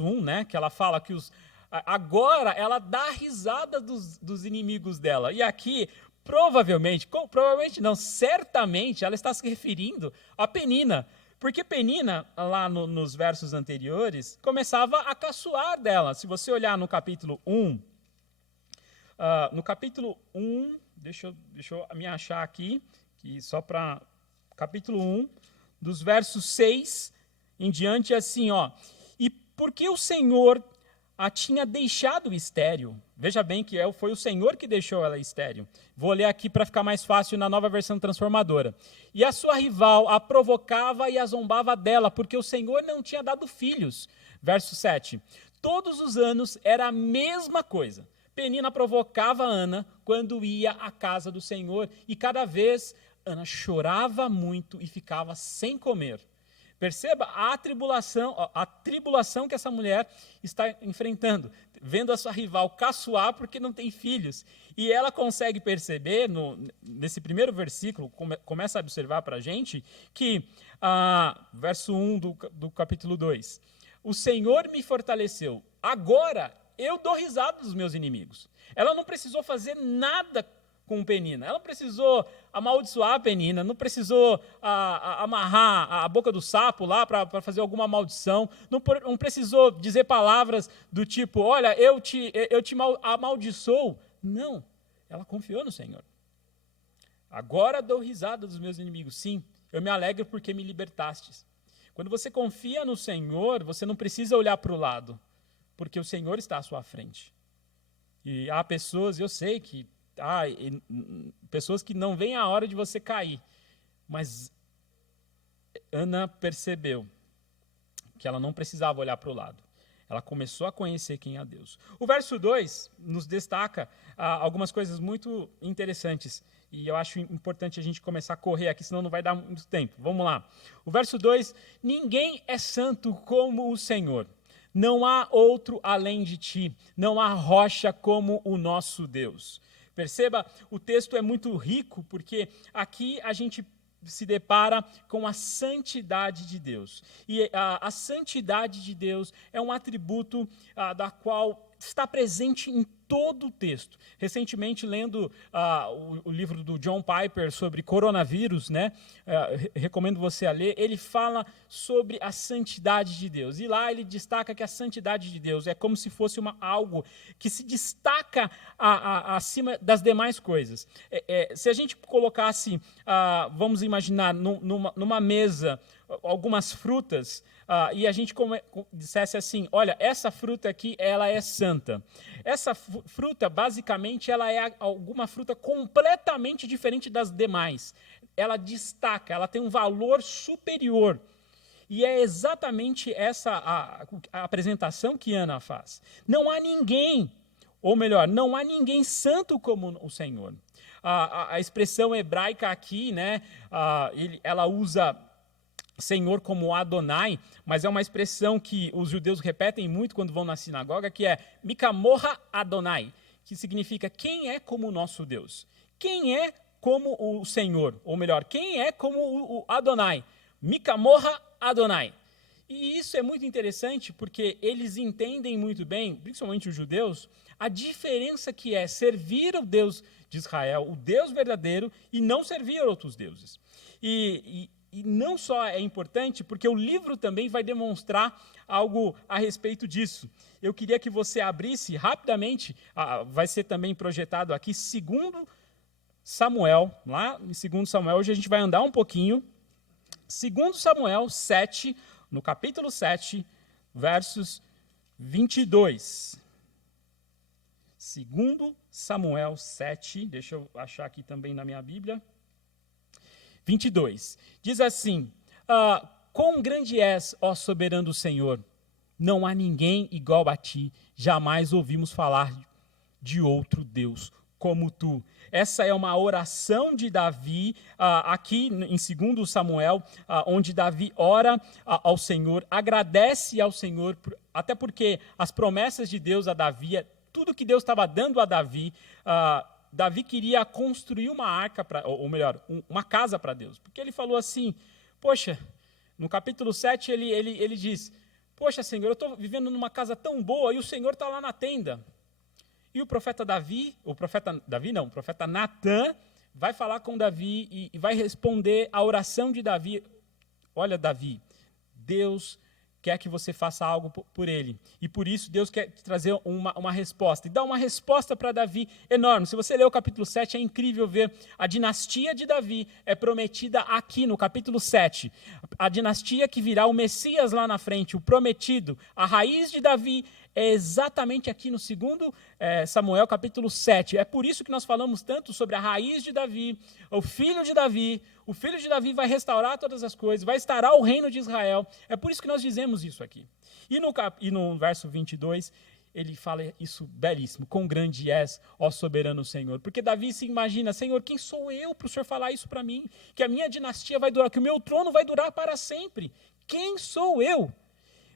1, né, que ela fala que agora ela dá risada dos inimigos dela. E aqui, provavelmente não, certamente, ela está se referindo a Penina. Porque Penina, lá nos versos anteriores, começava a caçoar dela. Se você olhar no capítulo 1, deixa eu me achar aqui, que só para capítulo 1, dos versos 6 em diante, assim, ó. E porque o Senhor a tinha deixado estéril. Veja bem que foi o Senhor que deixou ela estéril. Vou ler aqui para ficar mais fácil na Nova Versão Transformadora. E a sua rival a provocava e a zombava dela, porque o Senhor não tinha dado filhos. Verso 7. Todos os anos era a mesma coisa. Penina provocava Ana quando ia à casa do Senhor, e cada vez Ana chorava muito e ficava sem comer. Perceba a tribulação que essa mulher está enfrentando, vendo a sua rival caçoar porque não tem filhos. E ela consegue perceber, nesse primeiro versículo, começa a observar para a gente, que, verso 1 do capítulo 2, o Senhor me fortaleceu, agora eu dou risada dos meus inimigos. Ela não precisou fazer nada com Penina. Ela não precisou amaldiçoar a Penina, não precisou amarrar a boca do sapo lá para fazer alguma maldição, não precisou dizer palavras do tipo: olha, eu te amaldiçoo. Não, ela confiou no Senhor. Agora dou risada dos meus inimigos. Sim, eu me alegro porque me libertastes. Quando você confia no Senhor, você não precisa olhar para o lado, porque o Senhor está à sua frente. E há pessoas, eu sei que pessoas que não veem a hora de você cair. Mas Ana percebeu que ela não precisava olhar para o lado. Ela começou a conhecer quem é Deus. O verso 2 nos destaca algumas coisas muito interessantes. E eu acho importante a gente começar a correr aqui, senão não vai dar muito tempo. Vamos lá. O verso 2: ninguém é santo como o Senhor. Não há outro além de ti. Não há rocha como o nosso Deus. Perceba, o texto é muito rico, porque aqui a gente se depara com a santidade de Deus. E a santidade de Deus é um atributo da qual está presente em todo o texto. Recentemente, lendo o livro do John Piper sobre coronavírus, né? Recomendo você a ler. Ele fala sobre a santidade de Deus. E lá ele destaca que a santidade de Deus é como se fosse algo que se destaca acima das demais coisas. Se a gente colocasse, vamos imaginar, numa mesa, algumas frutas, e a gente dissesse assim: olha, essa fruta aqui, ela é santa. Essa fruta, basicamente, ela é alguma fruta completamente diferente das demais. Ela destaca, ela tem um valor superior. E é exatamente essa a apresentação que Ana faz. Não há ninguém, ou melhor, não há ninguém santo como o Senhor. a expressão hebraica aqui, né, ela usa Senhor como Adonai, mas é uma expressão que os judeus repetem muito quando vão na sinagoga, que é Mikamoha Adonai, que significa quem é como o nosso Deus? Quem é como o Senhor? Ou melhor, quem é como o Adonai? Mikamoha Adonai. E isso é muito interessante porque eles entendem muito bem, principalmente os judeus, a diferença que é servir o Deus de Israel, o Deus verdadeiro, e não servir a outros deuses. E não só é importante, porque o livro também vai demonstrar algo a respeito disso. Eu queria que você abrisse rapidamente, vai ser também projetado aqui, 2 Samuel, lá em 2 Samuel, hoje a gente vai andar um pouquinho. 2 Samuel 7, no capítulo 7, versos 22. 2 Samuel 7, deixa eu achar aqui também na minha Bíblia. 22. Diz assim: quão grande és, ó soberano Senhor, não há ninguém igual a ti, jamais ouvimos falar de outro Deus como tu. Essa é uma oração de Davi, aqui em 2 Samuel, onde Davi ora ao Senhor, agradece ao Senhor, até porque as promessas de Deus a Davi, tudo que Deus estava dando a Davi, Davi queria construir uma arca, ou melhor, uma casa para Deus. Porque ele falou assim, poxa, no capítulo 7 ele diz, poxa, Senhor, eu estou vivendo numa casa tão boa e o Senhor está lá na tenda. E o profeta o profeta Natã vai falar com Davi e vai responder a oração de Davi. Olha, Davi, Deus quer que você faça algo por ele. E por isso Deus quer trazer uma resposta. E dá uma resposta para Davi enorme. Se você ler o capítulo 7, é incrível ver a dinastia de Davi é prometida aqui no capítulo 7. A dinastia que virá o Messias lá na frente, o prometido, a raiz de Davi é exatamente aqui no 2 Samuel, capítulo 7. É por isso que nós falamos tanto sobre a raiz de Davi, o filho de Davi. O filho de Davi vai restaurar todas as coisas, vai instaurar o reino de Israel. É por isso que nós dizemos isso aqui. E no verso 22, ele fala isso belíssimo. Quão grande és, ó soberano Senhor. Porque Davi se imagina, Senhor, quem sou eu para o Senhor falar isso para mim? Que a minha dinastia vai durar, que o meu trono vai durar para sempre. Quem sou eu?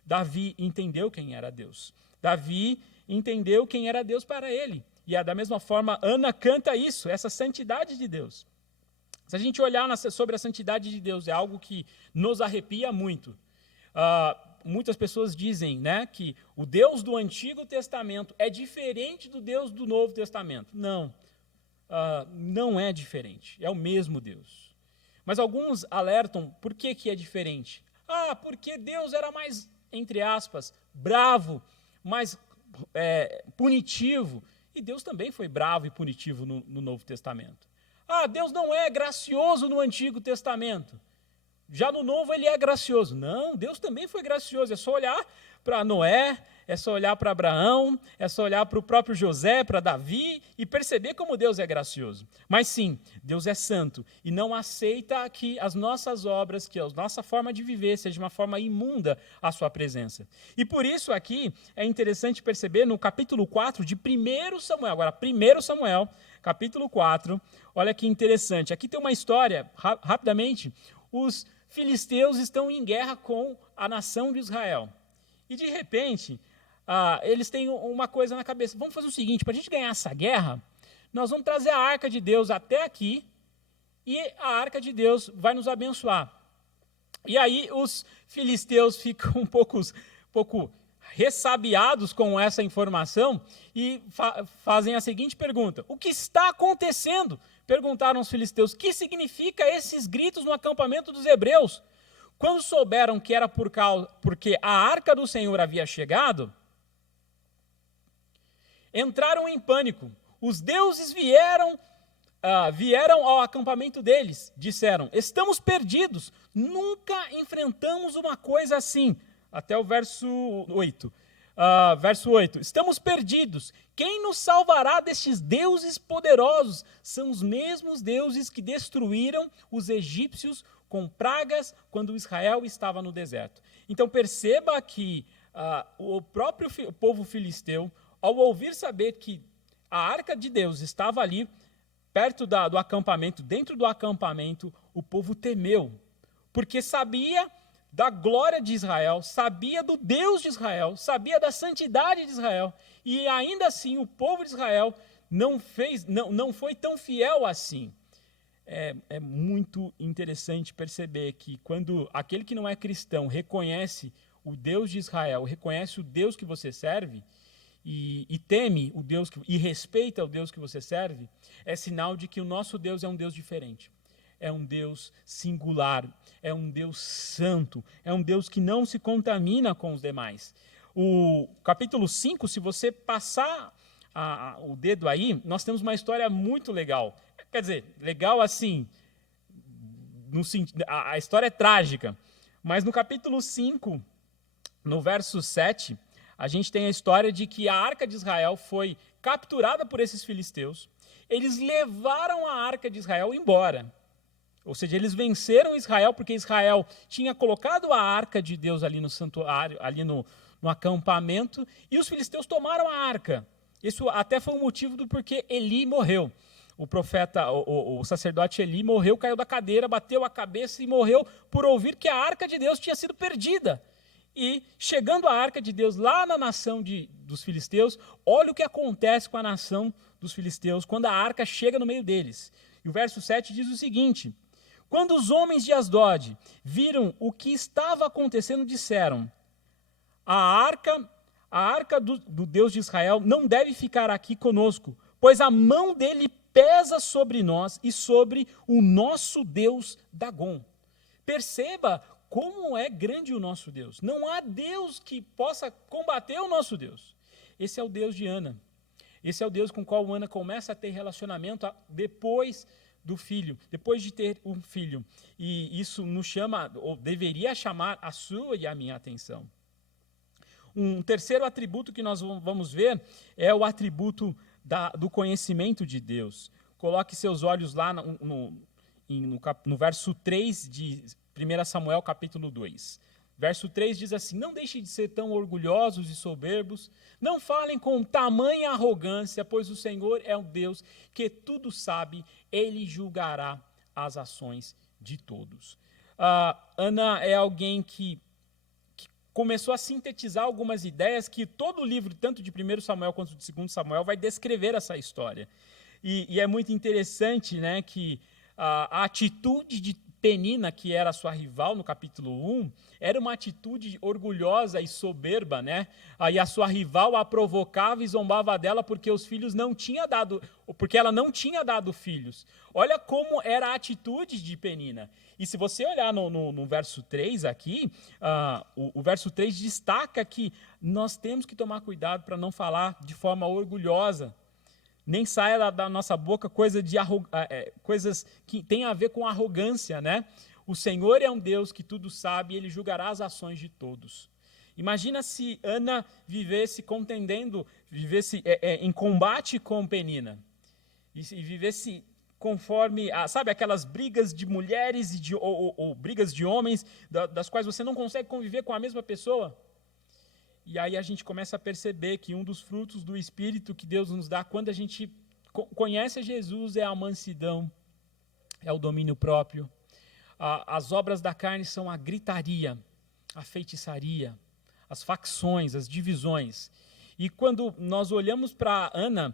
Davi entendeu quem era Deus. Davi entendeu quem era Deus para ele. E da mesma forma, Ana canta isso, essa santidade de Deus. Se a gente olhar sobre a santidade de Deus, é algo que nos arrepia muito. Muitas pessoas dizem, né, que o Deus do Antigo Testamento é diferente do Deus do Novo Testamento. Não, não é diferente, é o mesmo Deus. Mas alguns alertam por que é diferente. Porque Deus era mais, entre aspas, bravo, mais punitivo. E Deus também foi bravo e punitivo no Novo Testamento. Deus não é gracioso no Antigo Testamento. Já no Novo ele é gracioso. Não, Deus também foi gracioso. É só olhar para Noé, é só olhar para Abraão, é só olhar para o próprio José, para Davi e perceber como Deus é gracioso. Mas sim, Deus é santo e não aceita que as nossas obras, que a nossa forma de viver seja uma forma imunda à sua presença. E por isso aqui é interessante perceber no capítulo 4 de 1 Samuel, agora 1 Samuel, capítulo 4, olha que interessante. Aqui tem uma história, rapidamente, os filisteus estão em guerra com a nação de Israel. E de repente, eles têm uma coisa na cabeça. Vamos fazer o seguinte, para a gente ganhar essa guerra, nós vamos trazer a arca de Deus até aqui e a arca de Deus vai nos abençoar. E aí os filisteus ficam um pouco ressabiados com essa informação e fazem a seguinte pergunta: o que está acontecendo? Perguntaram os filisteus, o que significa esses gritos no acampamento dos hebreus? Quando souberam que era porque a arca do Senhor havia chegado, entraram em pânico. Os deuses vieram ao acampamento deles, disseram, estamos perdidos, nunca enfrentamos uma coisa assim. Até o verso 8. Verso 8, estamos perdidos. Quem nos salvará destes deuses poderosos? São os mesmos deuses que destruíram os egípcios com pragas quando Israel estava no deserto. Então perceba que o próprio povo filisteu, ao ouvir saber que a arca de Deus estava ali, perto do acampamento, dentro do acampamento, o povo temeu, porque sabia da glória de Israel, sabia do Deus de Israel, sabia da santidade de Israel, e ainda assim o povo de Israel não foi tão fiel assim. É muito interessante perceber que quando aquele que não é cristão reconhece o Deus de Israel, reconhece o Deus que você serve, e teme o Deus e respeita o Deus que você serve, é sinal de que o nosso Deus é um Deus diferente. É um Deus singular, é um Deus santo, é um Deus que não se contamina com os demais. O capítulo 5, se você passar o dedo aí, nós temos uma história muito legal. Quer dizer, legal assim, a história é trágica, mas no capítulo 5, no verso 7, a gente tem a história de que a arca de Israel foi capturada por esses filisteus, eles levaram a arca de Israel embora. Ou seja, eles venceram Israel porque Israel tinha colocado a arca de Deus ali no santuário, ali no acampamento, e os filisteus tomaram a arca. Isso até foi o motivo do porquê Eli morreu. O profeta, o sacerdote Eli morreu, caiu da cadeira, bateu a cabeça e morreu por ouvir que a arca de Deus tinha sido perdida. E chegando a arca de Deus lá na nação dos filisteus, olha o que acontece com a nação dos filisteus quando a arca chega no meio deles. E o verso 7 diz o seguinte: quando os homens de Asdod viram o que estava acontecendo, disseram: a arca do Deus de Israel não deve ficar aqui conosco, pois a mão dele pesa sobre nós e sobre o nosso Deus Dagom. Perceba como é grande o nosso Deus. Não há Deus que possa combater o nosso Deus. Esse é o Deus de Ana. Esse é o Deus com o qual Ana começa a ter relacionamento depois do filho, depois de ter um filho. E isso nos chama, ou deveria chamar, a sua e a minha atenção. Um terceiro atributo que nós vamos ver é o atributo do conhecimento de Deus. Coloque seus olhos lá no verso 3 de 1 Samuel capítulo 2. Verso 3 diz assim: não deixem de ser tão orgulhosos e soberbos, não falem com tamanha arrogância, pois o Senhor é um Deus que tudo sabe, Ele julgará as ações de todos. Ana é alguém que começou a sintetizar algumas ideias que todo o livro, tanto de 1 Samuel quanto de 2 Samuel, vai descrever essa história. E é muito interessante, né, que a atitude de Penina, que era sua rival no capítulo 1, era uma atitude orgulhosa e soberba, né? Aí a sua rival a provocava e zombava dela porque porque ela não tinha dado filhos. Olha como era a atitude de Penina. E se você olhar no verso 3 aqui, o verso 3 destaca que nós temos que tomar cuidado para não falar de forma orgulhosa. Nem saia da nossa boca coisas que têm a ver com arrogância, né? O Senhor é um Deus que tudo sabe e Ele julgará as ações de todos. Imagina se Ana vivesse em combate com Penina, e vivesse conforme, sabe, aquelas brigas de mulheres ou brigas de homens, das quais você não consegue conviver com a mesma pessoa. E aí a gente começa a perceber que um dos frutos do Espírito que Deus nos dá quando a gente conhece Jesus é a mansidão, é o domínio próprio. As obras da carne são a gritaria, a feitiçaria, as facções, as divisões. E quando nós olhamos para Ana,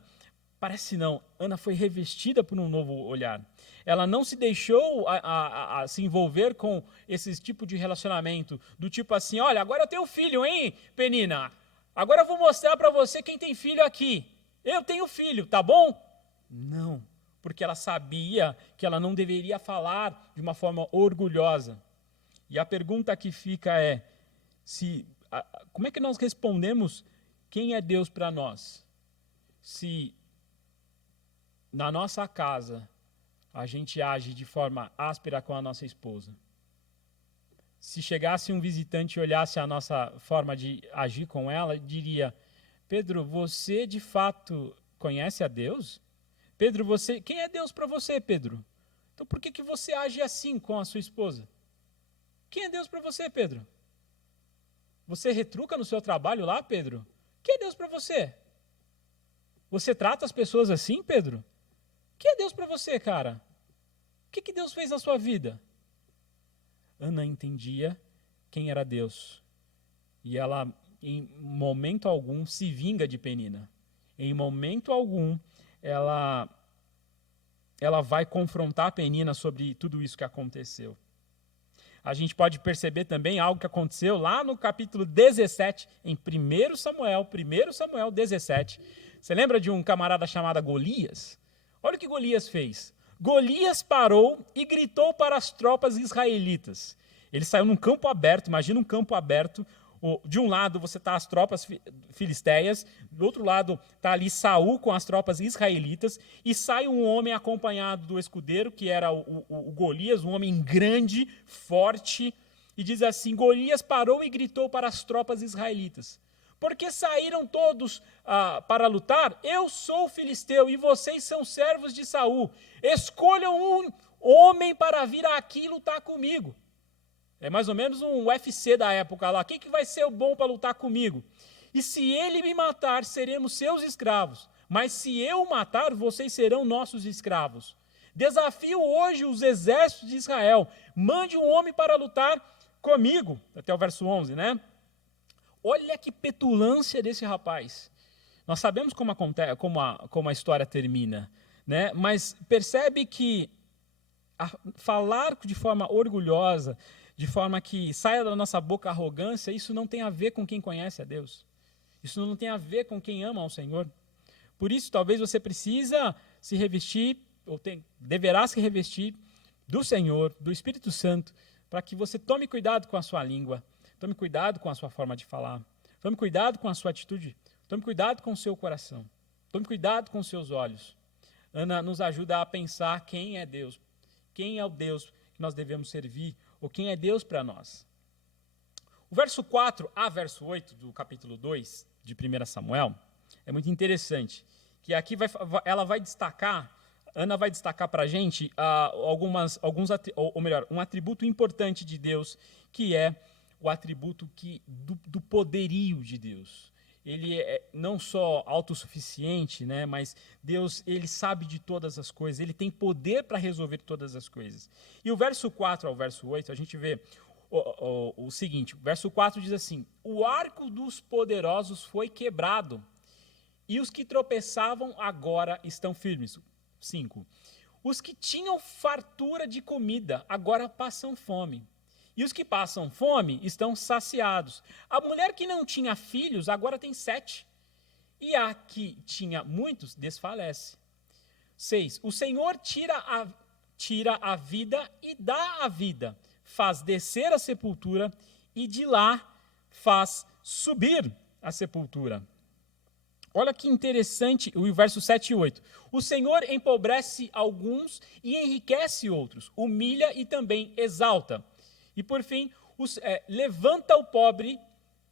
parece não, Ana foi revestida por um novo olhar. Ela não se deixou a se envolver com esse tipo de relacionamento, do tipo assim, olha, agora eu tenho filho, hein, Penina? Agora eu vou mostrar para você quem tem filho aqui. Eu tenho filho, tá bom? Não, porque ela sabia que ela não deveria falar de uma forma orgulhosa. E a pergunta que fica é, como é que nós respondemos quem é Deus para nós? Se na nossa casa a gente age de forma áspera com a nossa esposa. Se chegasse um visitante e olhasse a nossa forma de agir com ela, diria, Pedro, você de fato conhece a Deus? Pedro, quem é Deus para você, Pedro? Então por que você age assim com a sua esposa? Quem é Deus para você, Pedro? Você retruca no seu trabalho lá, Pedro? Quem é Deus para você? Você trata as pessoas assim, Pedro? que é Deus para você, cara? O que Deus fez na sua vida? Ana entendia quem era Deus. E ela, em momento algum, se vinga de Penina. Em momento algum, ela vai confrontar Penina sobre tudo isso que aconteceu. A gente pode perceber também algo que aconteceu lá no capítulo 17, em 1 Samuel 17. Você lembra de um camarada chamado Golias? Olha o que Golias fez. Golias parou e gritou para as tropas israelitas. Ele saiu num campo aberto, imagina um campo aberto. De um lado você está as tropas filisteias, do outro lado está ali Saul com as tropas israelitas, e sai um homem acompanhado do escudeiro, que era o Golias, um homem grande, forte, e diz assim: Golias parou e gritou para as tropas israelitas: porque saíram todos para lutar? Eu sou filisteu e vocês são servos de Saul. Escolham um homem para vir aqui e lutar comigo. É mais ou menos um UFC da época lá. Quem que vai ser o bom para lutar comigo? E se ele me matar, seremos seus escravos. Mas se eu o matar, vocês serão nossos escravos. Desafio hoje os exércitos de Israel. Mande um homem para lutar comigo. Até o verso 11, né? Olha que petulância desse rapaz. Nós sabemos como a história termina, né? Mas percebe que falar de forma orgulhosa, de forma que saia da nossa boca arrogância, isso não tem a ver com quem conhece a Deus. Isso não tem a ver com quem ama ao Senhor. Por isso, talvez você precisa se revestir, deverá se revestir do Senhor, do Espírito Santo, para que você tome cuidado com a sua língua, tome cuidado com a sua forma de falar, tome cuidado com a sua atitude, tome cuidado com o seu coração, tome cuidado com os seus olhos. Ana nos ajuda a pensar quem é Deus, quem é o Deus que nós devemos servir, ou quem é Deus para nós. O verso 4 a verso 8 do capítulo 2 de 1 Samuel é muito interessante, que aqui Ana vai destacar para a gente um atributo importante de Deus, que é o atributo do poderio de Deus. Ele é não só autossuficiente, né, mas Deus, ele sabe de todas as coisas, ele tem poder para resolver todas as coisas. E o verso 4 ao verso 8, a gente vê o seguinte: o verso 4 diz assim: o arco dos poderosos foi quebrado, e os que tropeçavam agora estão firmes. 5. Os que tinham fartura de comida agora passam fome. E os que passam fome estão saciados. A mulher que não tinha filhos agora tem 7. E a que tinha muitos desfalece. 6. O Senhor tira a vida e dá a vida. Faz descer a sepultura e de lá faz subir a sepultura. Olha que interessante o verso 7 e 8. O Senhor empobrece alguns e enriquece outros. Humilha e também exalta. E, por fim, levanta o pobre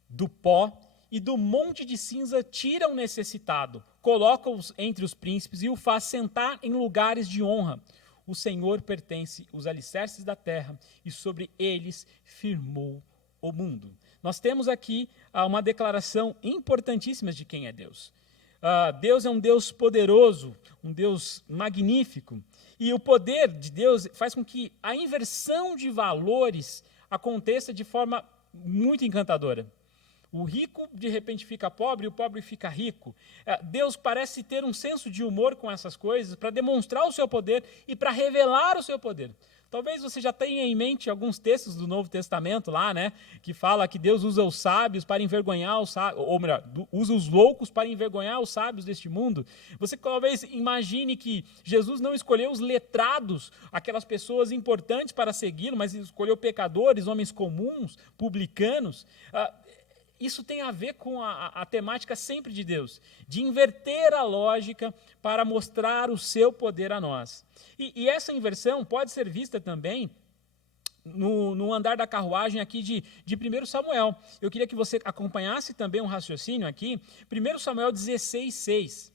do pó e do monte de cinza tira o necessitado, coloca-os entre os príncipes e o faz sentar em lugares de honra. O Senhor pertence os alicerces da terra e sobre eles firmou o mundo. Nós temos aqui uma declaração importantíssima de quem é Deus. Deus é um Deus poderoso, um Deus magnífico. E o poder de Deus faz com que a inversão de valores aconteça de forma muito encantadora. O rico, de repente, fica pobre e o pobre fica rico. Deus parece ter um senso de humor com essas coisas para demonstrar o seu poder e para revelar o seu poder. Talvez você já tenha em mente alguns textos do Novo Testamento lá, né, que fala que Deus usa os sábios para envergonhar os sábios, ou melhor, usa os loucos para envergonhar os sábios deste mundo. Você talvez imagine que Jesus não escolheu os letrados, aquelas pessoas importantes para segui-lo, mas escolheu pecadores, homens comuns, publicanos. Isso tem a ver com a temática sempre de Deus, de inverter a lógica para mostrar o seu poder a nós. E essa inversão pode ser vista também no andar da carruagem aqui de 1 Samuel. Eu queria que você acompanhasse também um raciocínio aqui, 1 Samuel 16:6.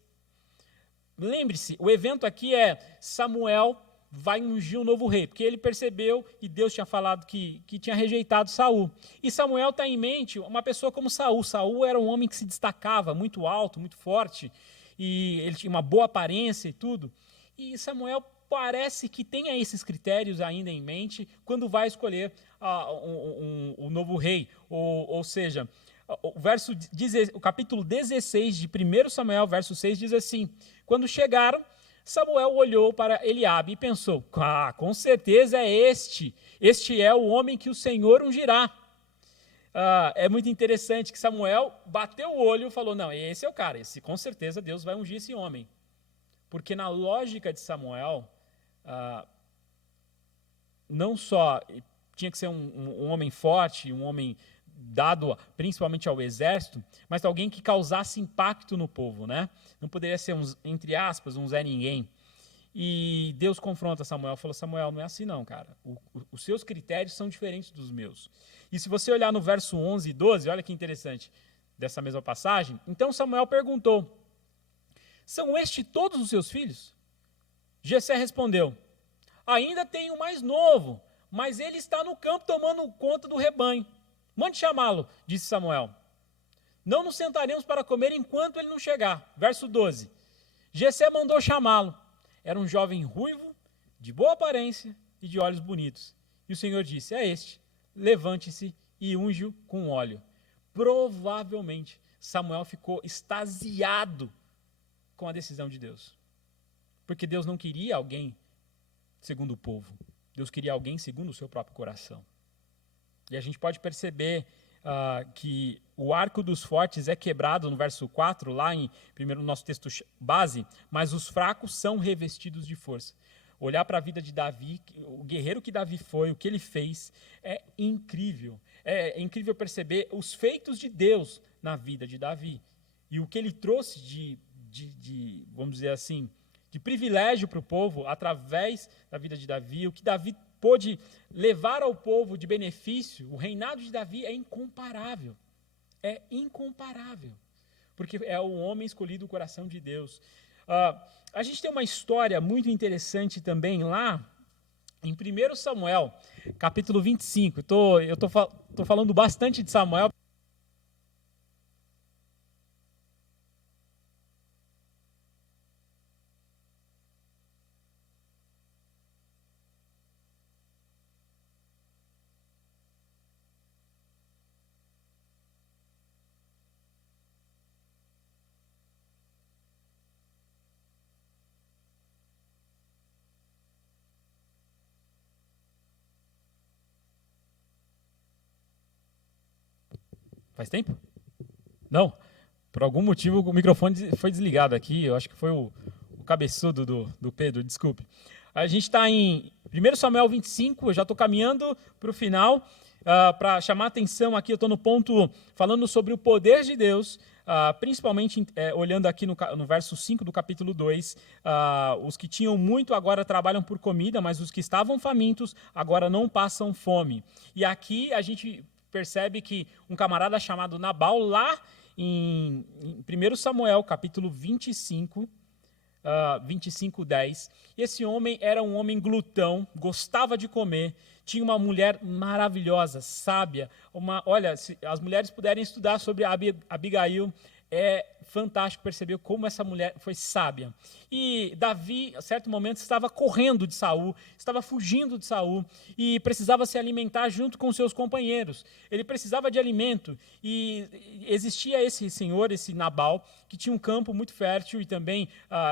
Lembre-se, o evento aqui é Samuel vai ungir um novo rei, porque ele percebeu, e Deus tinha falado que tinha rejeitado Saul. E Samuel está em mente uma pessoa como Saul. Saul era um homem que se destacava, muito alto, muito forte, e ele tinha uma boa aparência e tudo. E Samuel parece que tenha esses critérios ainda em mente quando vai escolher um novo rei. Ou seja, o capítulo 16 de 1 Samuel, verso 6, diz assim: quando chegaram, Samuel olhou para Eliabe e pensou: com certeza é este é o homem que o Senhor ungirá. É muito interessante que Samuel bateu o olho e falou: não, esse é o cara, com certeza Deus vai ungir esse homem. Porque na lógica de Samuel, não só tinha que ser um homem forte, um homem dado principalmente ao exército, mas alguém que causasse impacto no povo, né? Não poderia ser, entre aspas, um Zé Ninguém. E Deus confronta Samuel, falou: Samuel, não é assim não, cara. Os seus critérios são diferentes dos meus. E se você olhar no verso 11 e 12, olha que interessante, dessa mesma passagem, então Samuel perguntou: são estes todos os seus filhos? Jessé respondeu: ainda tenho o mais novo, mas ele está no campo tomando conta do rebanho. Mande chamá-lo, disse Samuel. Não nos sentaremos para comer enquanto ele não chegar. Verso 12. Jessé mandou chamá-lo. Era um jovem ruivo, de boa aparência e de olhos bonitos. E o Senhor disse: é este, levante-se e unge-o com óleo. Provavelmente Samuel ficou extasiado com a decisão de Deus. Porque Deus não queria alguém segundo o povo. Deus queria alguém segundo o seu próprio coração. E a gente pode perceber que o arco dos fortes é quebrado no verso 4, lá em primeiro no nosso texto base, mas os fracos são revestidos de força. Olhar para a vida de Davi, o guerreiro que Davi foi, o que ele fez, é incrível. É incrível perceber os feitos de Deus na vida de Davi. E o que ele trouxe de vamos dizer assim, de privilégio para o povo através da vida de Davi, o que Davi pôde levar ao povo de benefício. O reinado de Davi é incomparável. É incomparável. Porque é o homem escolhido do coração de Deus. A gente tem uma história muito interessante também lá em 1 Samuel, capítulo 25. Eu estou falando bastante de Samuel. Faz tempo? Não. Por algum motivo o microfone foi desligado aqui. Eu acho que foi o cabeçudo do Pedro, desculpe. A gente está em 1 Samuel 25, eu já estou caminhando para o final. Para chamar a atenção aqui, eu estou no ponto falando sobre o poder de Deus, principalmente olhando aqui no verso 5 do capítulo 2, os que tinham muito agora trabalham por comida, mas os que estavam famintos agora não passam fome. E aqui a gente percebe que um camarada chamado Nabal, lá em 1 Samuel, capítulo 25, 25:10, esse homem era um homem glutão, gostava de comer, tinha uma mulher maravilhosa, sábia. Olha, se as mulheres puderem estudar sobre Abigail, é fantástico perceber como essa mulher foi sábia. E Davi, a certo momento, estava correndo de Saul, estava fugindo de Saul e precisava se alimentar junto com seus companheiros. Ele precisava de alimento e existia esse senhor, esse Nabal, que tinha um campo muito fértil e também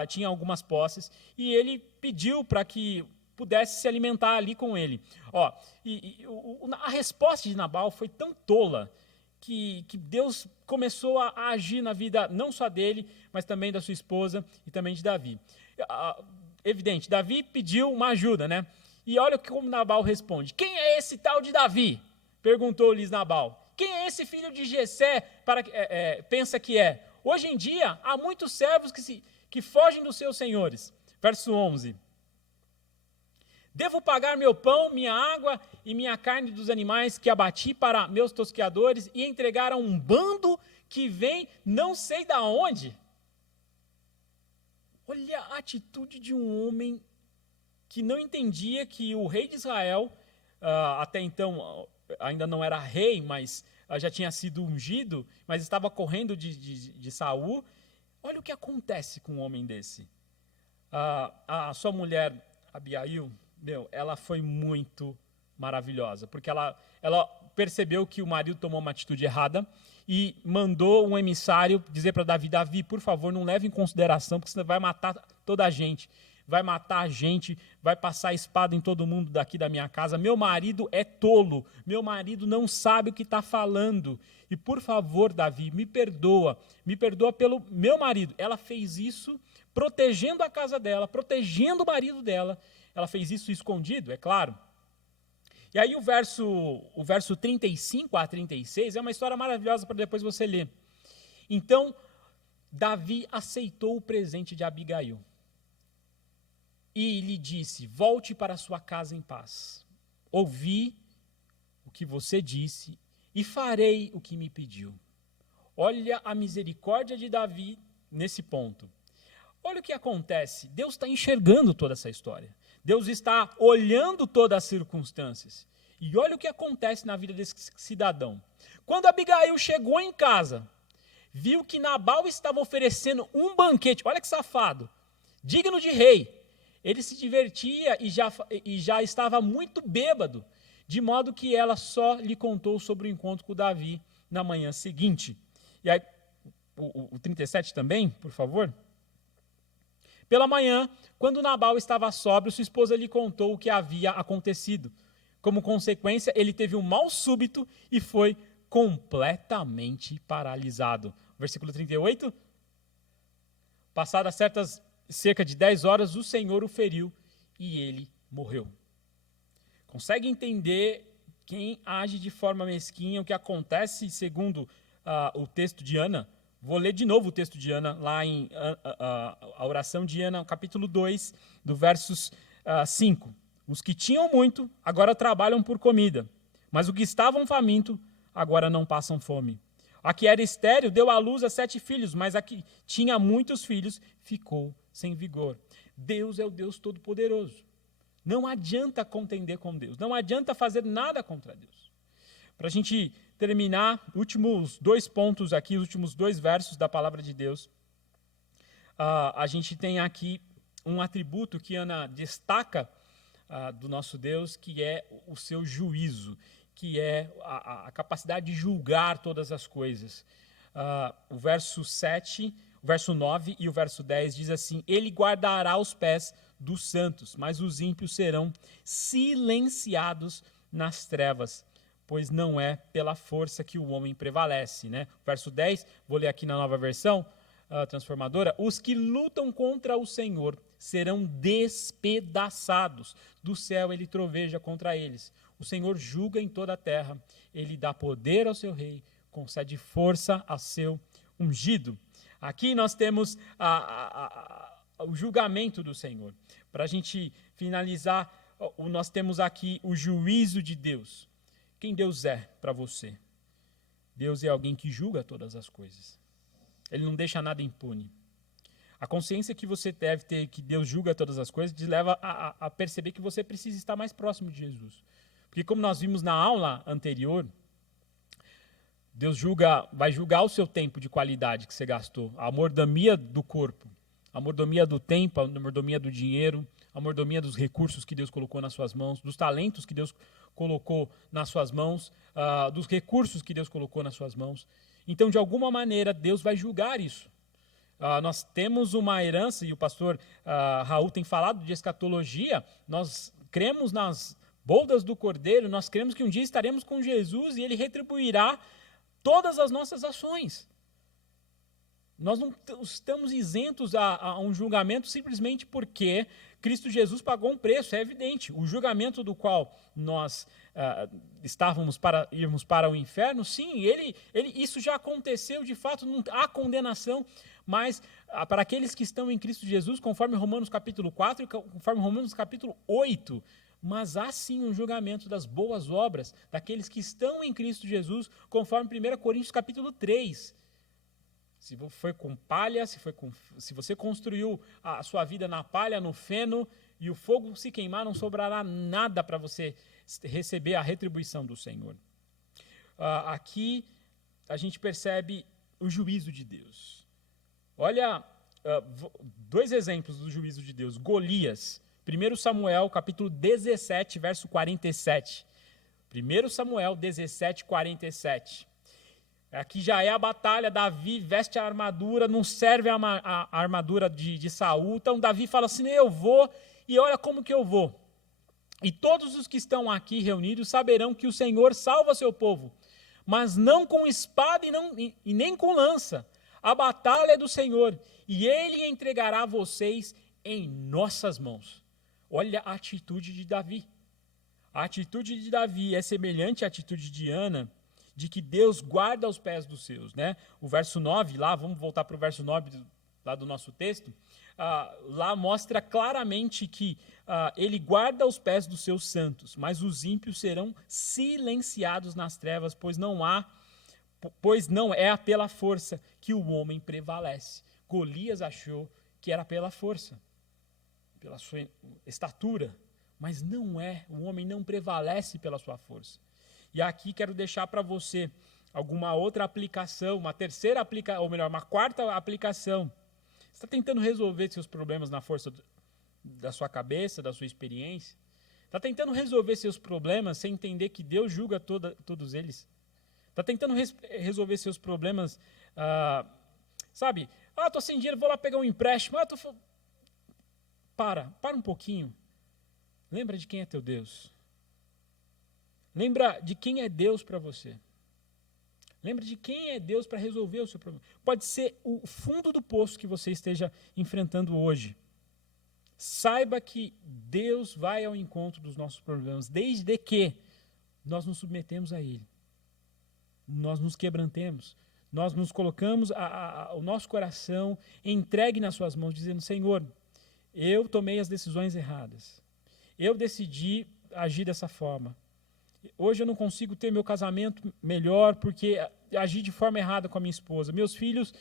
tinha algumas posses, e ele pediu para que pudesse se alimentar ali com ele. A resposta de Nabal foi tão tola que Deus começou a agir na vida não só dele, mas também da sua esposa e também de Davi. Evidente, Davi pediu uma ajuda, né? E olha como Nabal responde: quem é esse tal de Davi? Perguntou-lhes Nabal. Quem é esse filho de Jessé pensa que é? Hoje em dia, há muitos servos que fogem dos seus senhores. Verso 11. Devo pagar meu pão, minha água e minha carne dos animais que abati para meus tosqueadores e entregar a um bando que vem não sei da onde? Olha a atitude de um homem que não entendia que o rei de Israel, até então ainda não era rei, mas já tinha sido ungido, mas estava correndo de Saul. Olha o que acontece com um homem desse. a sua mulher, Abigail, ela foi muito maravilhosa, porque ela percebeu que o marido tomou uma atitude errada e mandou um emissário dizer para Davi: Davi, por favor, não leve em consideração, porque senão vai matar toda a gente. Vai matar a gente, vai passar a espada em todo mundo daqui da minha casa. Meu marido é tolo, meu marido não sabe o que está falando. E por favor, Davi, me perdoa pelo meu marido. Ela fez isso protegendo a casa dela, protegendo o marido dela. Ela fez isso escondido, é claro. E aí o verso 35 a 36 é uma história maravilhosa para depois você ler. Então, Davi aceitou o presente de Abigail e lhe disse: volte para sua casa em paz. Ouvi o que você disse e farei o que me pediu. Olha a misericórdia de Davi nesse ponto. Olha o que acontece. Deus está enxergando toda essa história. Deus está olhando todas as circunstâncias. E olha o que acontece na vida desse cidadão. Quando Abigail chegou em casa, viu que Nabal estava oferecendo um banquete. Olha que safado. Digno de rei. Ele se divertia e já estava muito bêbado, de modo que ela só lhe contou sobre o encontro com Davi na manhã seguinte. E aí, o 37 também, por favor. Pela manhã, quando Nabal estava sóbrio, sua esposa lhe contou o que havia acontecido. Como consequência, ele teve um mal súbito e foi completamente paralisado. Versículo 38. Passadas cerca de 10 horas, o Senhor o feriu e ele morreu. Consegue entender quem age de forma mesquinha, o que acontece segundo o texto de Ana? Vou ler de novo o texto de Ana, lá em a oração de Ana, capítulo 2, do versos 5. Os que tinham muito, agora trabalham por comida, mas os que estavam famintos, agora não passam fome. A que era estéril deu à luz a 7 filhos, mas a que tinha muitos filhos ficou sem vigor. Deus é o Deus Todo-Poderoso. Não adianta contender com Deus, não adianta fazer nada contra Deus. Para a gente terminar, últimos 2 pontos aqui, os últimos 2 versos da palavra de Deus, a gente tem aqui um atributo que Ana destaca do nosso Deus, que é o seu juízo, que é a capacidade de julgar todas as coisas. O verso 7, o verso 9 e o verso 10 diz assim: ele guardará os pés dos santos, mas os ímpios serão silenciados nas trevas, pois não é pela força que o homem prevalece. Né? Verso 10, vou ler aqui na nova versão transformadora: os que lutam contra o Senhor serão despedaçados, do céu ele troveja contra eles. O Senhor julga em toda a terra, ele dá poder ao seu rei, concede força a seu ungido. Aqui nós temos o julgamento do Senhor. Para a gente finalizar, nós temos aqui o juízo de Deus. Quem Deus é para você? Deus é alguém que julga todas as coisas. Ele não deixa nada impune. A consciência que você deve ter que Deus julga todas as coisas te leva a perceber que você precisa estar mais próximo de Jesus. Porque como nós vimos na aula anterior, Deus vai julgar o seu tempo de qualidade que você gastou, a mordomia do corpo, a mordomia do tempo, a mordomia do dinheiro, a mordomia dos recursos que Deus colocou nas suas mãos, dos talentos que Deus colocou nas suas mãos, dos recursos que Deus colocou nas suas mãos. Então, de alguma maneira, Deus vai julgar isso. Nós temos uma herança, e o pastor Raul tem falado de escatologia, nós cremos nas bodas do Cordeiro, nós cremos que um dia estaremos com Jesus e ele retribuirá todas as nossas ações. Nós não estamos isentos a um julgamento simplesmente porque Cristo Jesus pagou um preço, é evidente. O julgamento do qual nós estávamos para irmos para o inferno, sim, isso já aconteceu, de fato, não há condenação, mas para aqueles que estão em Cristo Jesus, conforme Romanos capítulo 4 e conforme Romanos capítulo 8, mas há sim um julgamento das boas obras, daqueles que estão em Cristo Jesus, conforme 1 Coríntios capítulo 3. Se foi com palha, se você construiu a sua vida na palha, no feno, e o fogo se queimar, não sobrará nada para você receber a retribuição do Senhor. Aqui a gente percebe o juízo de Deus. Olha dois exemplos do juízo de Deus. Golias, 1 Samuel, capítulo 17, verso 47. 1 Samuel 17, 47. Aqui já é a batalha, Davi veste a armadura, não serve a armadura de Saul. Então Davi fala assim, eu vou, e olha como que eu vou. E todos os que estão aqui reunidos saberão que o Senhor salva seu povo, mas não com espada e nem com lança. A batalha é do Senhor, e Ele entregará vocês em nossas mãos. Olha a atitude de Davi. A atitude de Davi é semelhante à atitude de Ana, de que Deus guarda os pés dos seus. Né? O verso 9, lá, vamos voltar para o verso 9 lá do nosso texto, lá mostra claramente que ele guarda os pés dos seus santos, mas os ímpios serão silenciados nas trevas, pois não é pela força que o homem prevalece. Golias achou que era pela força, pela sua estatura, mas não é, o homem não prevalece pela sua força. E aqui quero deixar para você alguma outra aplicação, uma terceira aplicação, ou melhor, uma quarta aplicação. Você está tentando resolver seus problemas na força da sua cabeça, da sua experiência? Está tentando resolver seus problemas sem entender que Deus julga todos eles? Está tentando resolver seus problemas, sabe? Estou sem dinheiro, vou lá pegar um empréstimo. Para um pouquinho. Lembra de quem é teu Deus. Lembra de quem é Deus para você. Lembra de quem é Deus para resolver o seu problema. Pode ser o fundo do poço que você esteja enfrentando hoje. Saiba que Deus vai ao encontro dos nossos problemas, desde que nós nos submetemos a Ele. Nós nos quebrantemos. Nós nos colocamos o nosso coração entregue nas suas mãos, dizendo, Senhor, eu tomei as decisões erradas. Eu decidi agir dessa forma. Hoje eu não consigo ter meu casamento melhor porque agi de forma errada com a minha esposa. Meus filhos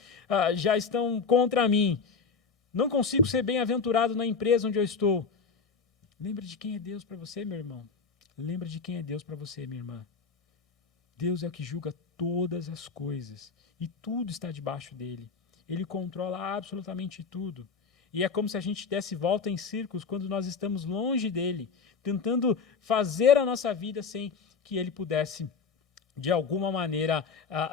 já estão contra mim. Não consigo ser bem-aventurado na empresa onde eu estou. Lembra de quem é Deus para você, meu irmão? Lembra de quem é Deus para você, minha irmã? Deus é o que julga todas as coisas e tudo está debaixo dele. Ele controla absolutamente tudo. E é como se a gente desse volta em círculos quando nós estamos longe dele, tentando fazer a nossa vida sem que ele pudesse, de alguma maneira,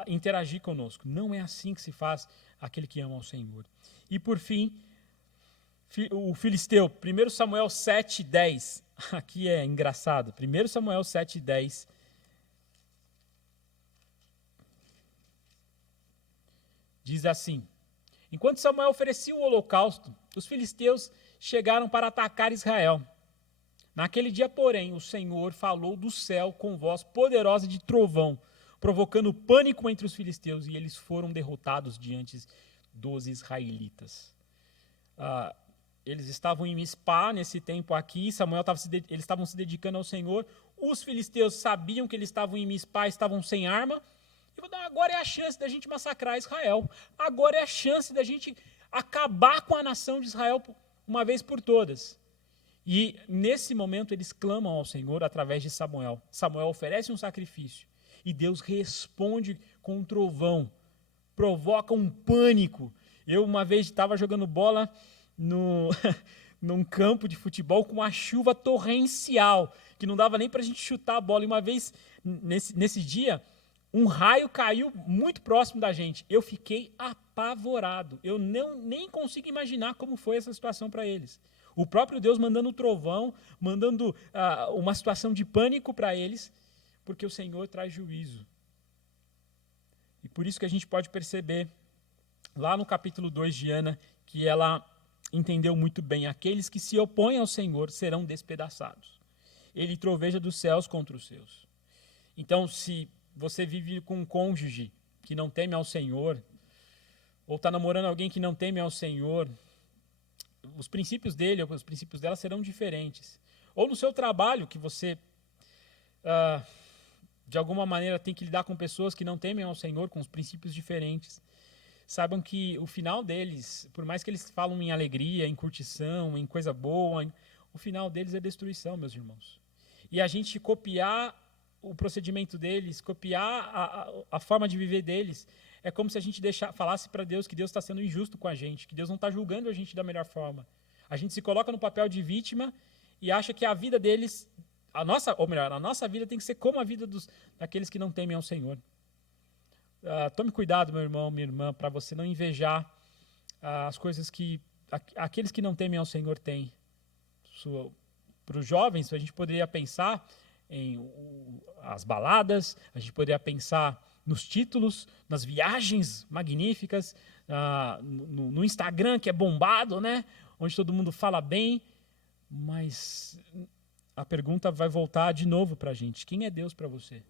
interagir conosco. Não é assim que se faz aquele que ama o Senhor. E por fim, o filisteu, 1 Samuel 7:10. Aqui é engraçado. 1 Samuel 7:10. Diz assim: enquanto Samuel oferecia o holocausto, os filisteus chegaram para atacar Israel. Naquele dia, porém, o Senhor falou do céu com voz poderosa de trovão, provocando pânico entre os filisteus, e eles foram derrotados diante dos israelitas. Eles estavam em Mispá nesse tempo aqui, eles estavam se dedicando ao Senhor, os filisteus sabiam que eles estavam em Mispá, estavam sem arma, e agora é a chance da gente massacrar Israel, agora é a chance da gente acabar com a nação de Israel uma vez por todas. E nesse momento eles clamam ao Senhor através de Samuel. Samuel oferece um sacrifício e Deus responde com um trovão, provoca um pânico. Eu uma vez estava jogando bola num campo de futebol com uma chuva torrencial, que não dava nem para a gente chutar a bola. E uma vez, nesse dia, um raio caiu muito próximo da gente. Eu fiquei apavorado. Eu nem consigo imaginar como foi essa situação para eles. O próprio Deus mandando um trovão, mandando uma situação de pânico para eles, porque o Senhor traz juízo. E por isso que a gente pode perceber, lá no capítulo 2 de Ana, que ela entendeu muito bem: aqueles que se opõem ao Senhor serão despedaçados. Ele troveja dos céus contra os seus. Então, se você vive com um cônjuge que não teme ao Senhor, ou está namorando alguém que não teme ao Senhor, os princípios dele ou os princípios dela serão diferentes. Ou no seu trabalho, que você, de alguma maneira, tem que lidar com pessoas que não temem ao Senhor, com os princípios diferentes. Saibam que o final deles, por mais que eles falam em alegria, em curtição, em coisa boa, o final deles é destruição, meus irmãos. E a gente copiar o procedimento deles, copiar a forma de viver deles, É como se a gente falasse para Deus que Deus está sendo injusto com a gente, que Deus não está julgando a gente da melhor forma. A gente se coloca no papel de vítima e acha que a vida deles, a nossa vida tem que ser como a vida daqueles que não temem ao Senhor. Tome cuidado, meu irmão, minha irmã, para você não invejar as coisas que aqueles que não temem ao Senhor têm. Para os jovens, a gente poderia pensar em as baladas, a gente poderia pensar nos títulos, nas viagens magníficas, no Instagram, que é bombado, né? Onde todo mundo fala bem, mas a pergunta vai voltar de novo para a gente. Quem é Deus para você?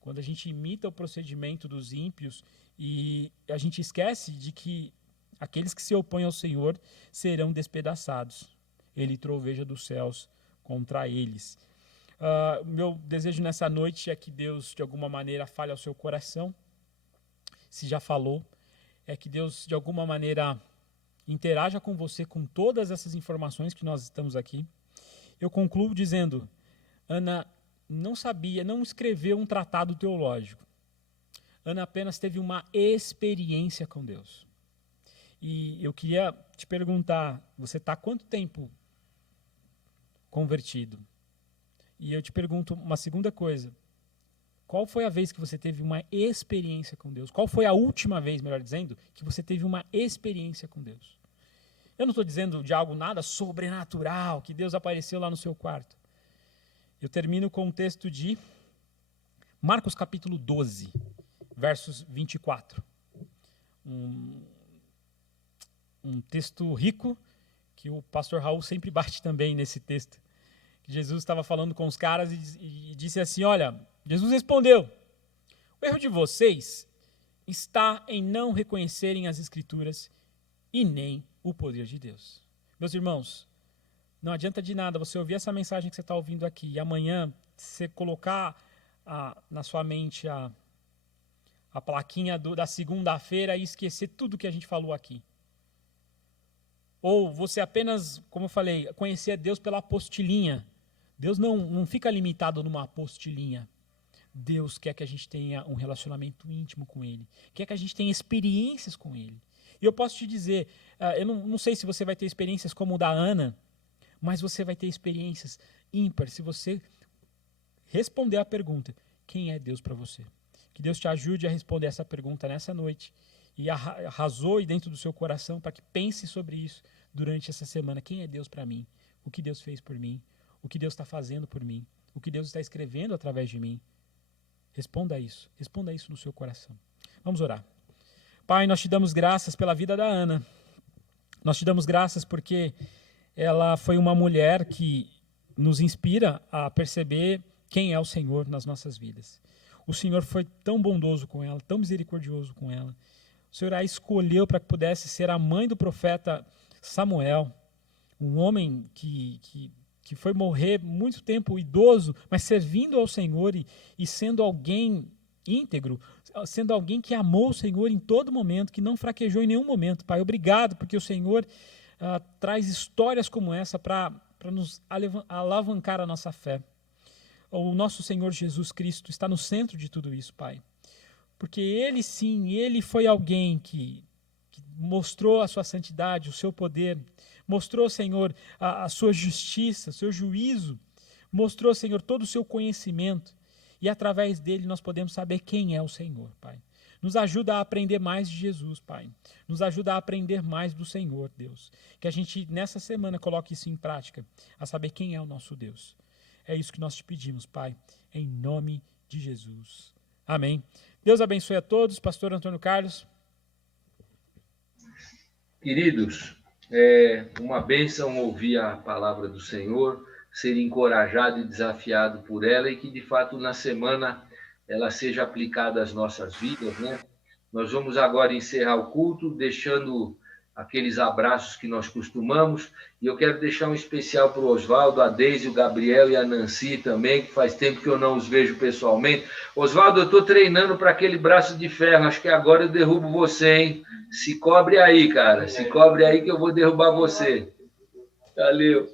Quando a gente imita o procedimento dos ímpios e a gente esquece de que aqueles que se opõem ao Senhor serão despedaçados. Ele troveja dos céus contra eles. Meu desejo nessa noite é que Deus, de alguma maneira, fale ao seu coração. Se já falou, é que Deus, de alguma maneira, interaja com você com todas essas informações que nós estamos aqui. Eu concluo dizendo, Ana não escreveu um tratado teológico. Ana apenas teve uma experiência com Deus. E eu queria te perguntar, você está há quanto tempo convertido? E eu te pergunto uma segunda coisa. Qual foi a vez que você teve uma experiência com Deus? Qual foi a última vez, melhor dizendo, que você teve uma experiência com Deus? Eu não estou dizendo de algo nada sobrenatural, que Deus apareceu lá no seu quarto. Eu termino com um texto de Marcos capítulo 12, versos 24. Um texto rico, que o pastor Raul sempre bate também nesse texto. Jesus estava falando com os caras e disse assim, olha, Jesus respondeu, o erro de vocês está em não reconhecerem as Escrituras e nem o poder de Deus. Meus irmãos, não adianta de nada você ouvir essa mensagem que você está ouvindo aqui e amanhã você colocar na sua mente a plaquinha da segunda-feira e esquecer tudo que a gente falou aqui. Ou você apenas, como eu falei, conhecer a Deus pela apostilinha. Deus não fica limitado numa apostilinha. Deus quer que a gente tenha um relacionamento íntimo com Ele. Quer que a gente tenha experiências com Ele. E eu posso te dizer, eu não sei se você vai ter experiências como o da Ana, mas você vai ter experiências ímpares se você responder a pergunta, quem é Deus para você? Que Deus te ajude a responder essa pergunta nessa noite e arrazoe dentro do seu coração para que pense sobre isso durante essa semana. Quem é Deus para mim? O que Deus fez por mim? O que Deus está fazendo por mim? O que Deus está escrevendo através de mim? Responda isso no seu coração. Vamos orar. Pai, nós te damos graças pela vida da Ana. Nós te damos graças porque ela foi uma mulher que nos inspira a perceber quem é o Senhor nas nossas vidas. O Senhor foi tão bondoso com ela, tão misericordioso com ela. O Senhor a escolheu para que pudesse ser a mãe do profeta Samuel, um homem que foi morrer muito tempo idoso, mas servindo ao Senhor e sendo alguém íntegro, sendo alguém que amou o Senhor em todo momento, que não fraquejou em nenhum momento. Pai, obrigado porque o Senhor traz histórias como essa para nos alavancar a nossa fé. O nosso Senhor Jesus Cristo está no centro de tudo isso, Pai. Porque Ele sim, Ele foi alguém que mostrou a sua santidade, o seu poder, mostrou, Senhor, a sua justiça, o seu juízo, mostrou, Senhor, todo o seu conhecimento. E através dele nós podemos saber quem é o Senhor, Pai. Nos ajuda a aprender mais de Jesus, Pai. Nos ajuda a aprender mais do Senhor, Deus. Que a gente, nessa semana, coloque isso em prática, a saber quem é o nosso Deus. É isso que nós te pedimos, Pai, em nome de Jesus. Amém. Deus abençoe a todos. Pastor Antônio Carlos. Queridos, é uma bênção ouvir a palavra do Senhor, ser encorajado e desafiado por ela e que, de fato, na semana ela seja aplicada às nossas vidas, né? Nós vamos agora encerrar o culto, deixando aqueles abraços que nós costumamos, e eu quero deixar um especial para o Oswaldo, a Deise, o Gabriel e a Nancy também, que faz tempo que eu não os vejo pessoalmente. Oswaldo, eu estou treinando para aquele braço de ferro, acho que agora eu derrubo você, hein? Se cobre aí, cara, se cobre aí que eu vou derrubar você. Valeu.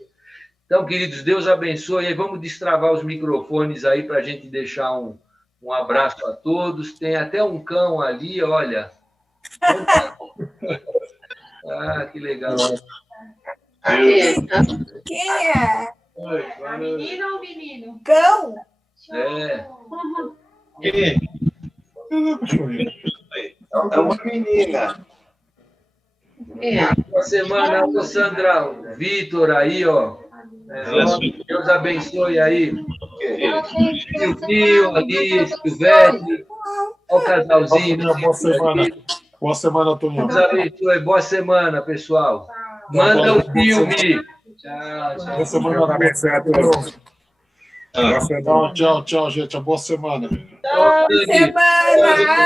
Então, queridos, Deus abençoe, e vamos destravar os microfones aí para a gente deixar um Um abraço a todos. Tem até um cão ali, olha. Ah, que legal. Quem é? Menino ou menino? Cão? É. É uma menina. Boa semana, ô Sandra. O Vitor aí, ó. Deus abençoe aí. O Pio, Alice, o Vete. Olha o casalzinho. Boa semana. Boa semana, Toninho. Deus abençoe. Boa semana, pessoal. Manda o filme. Boa semana na minha Tchau, tchau, gente. Boa semana. Boa semana!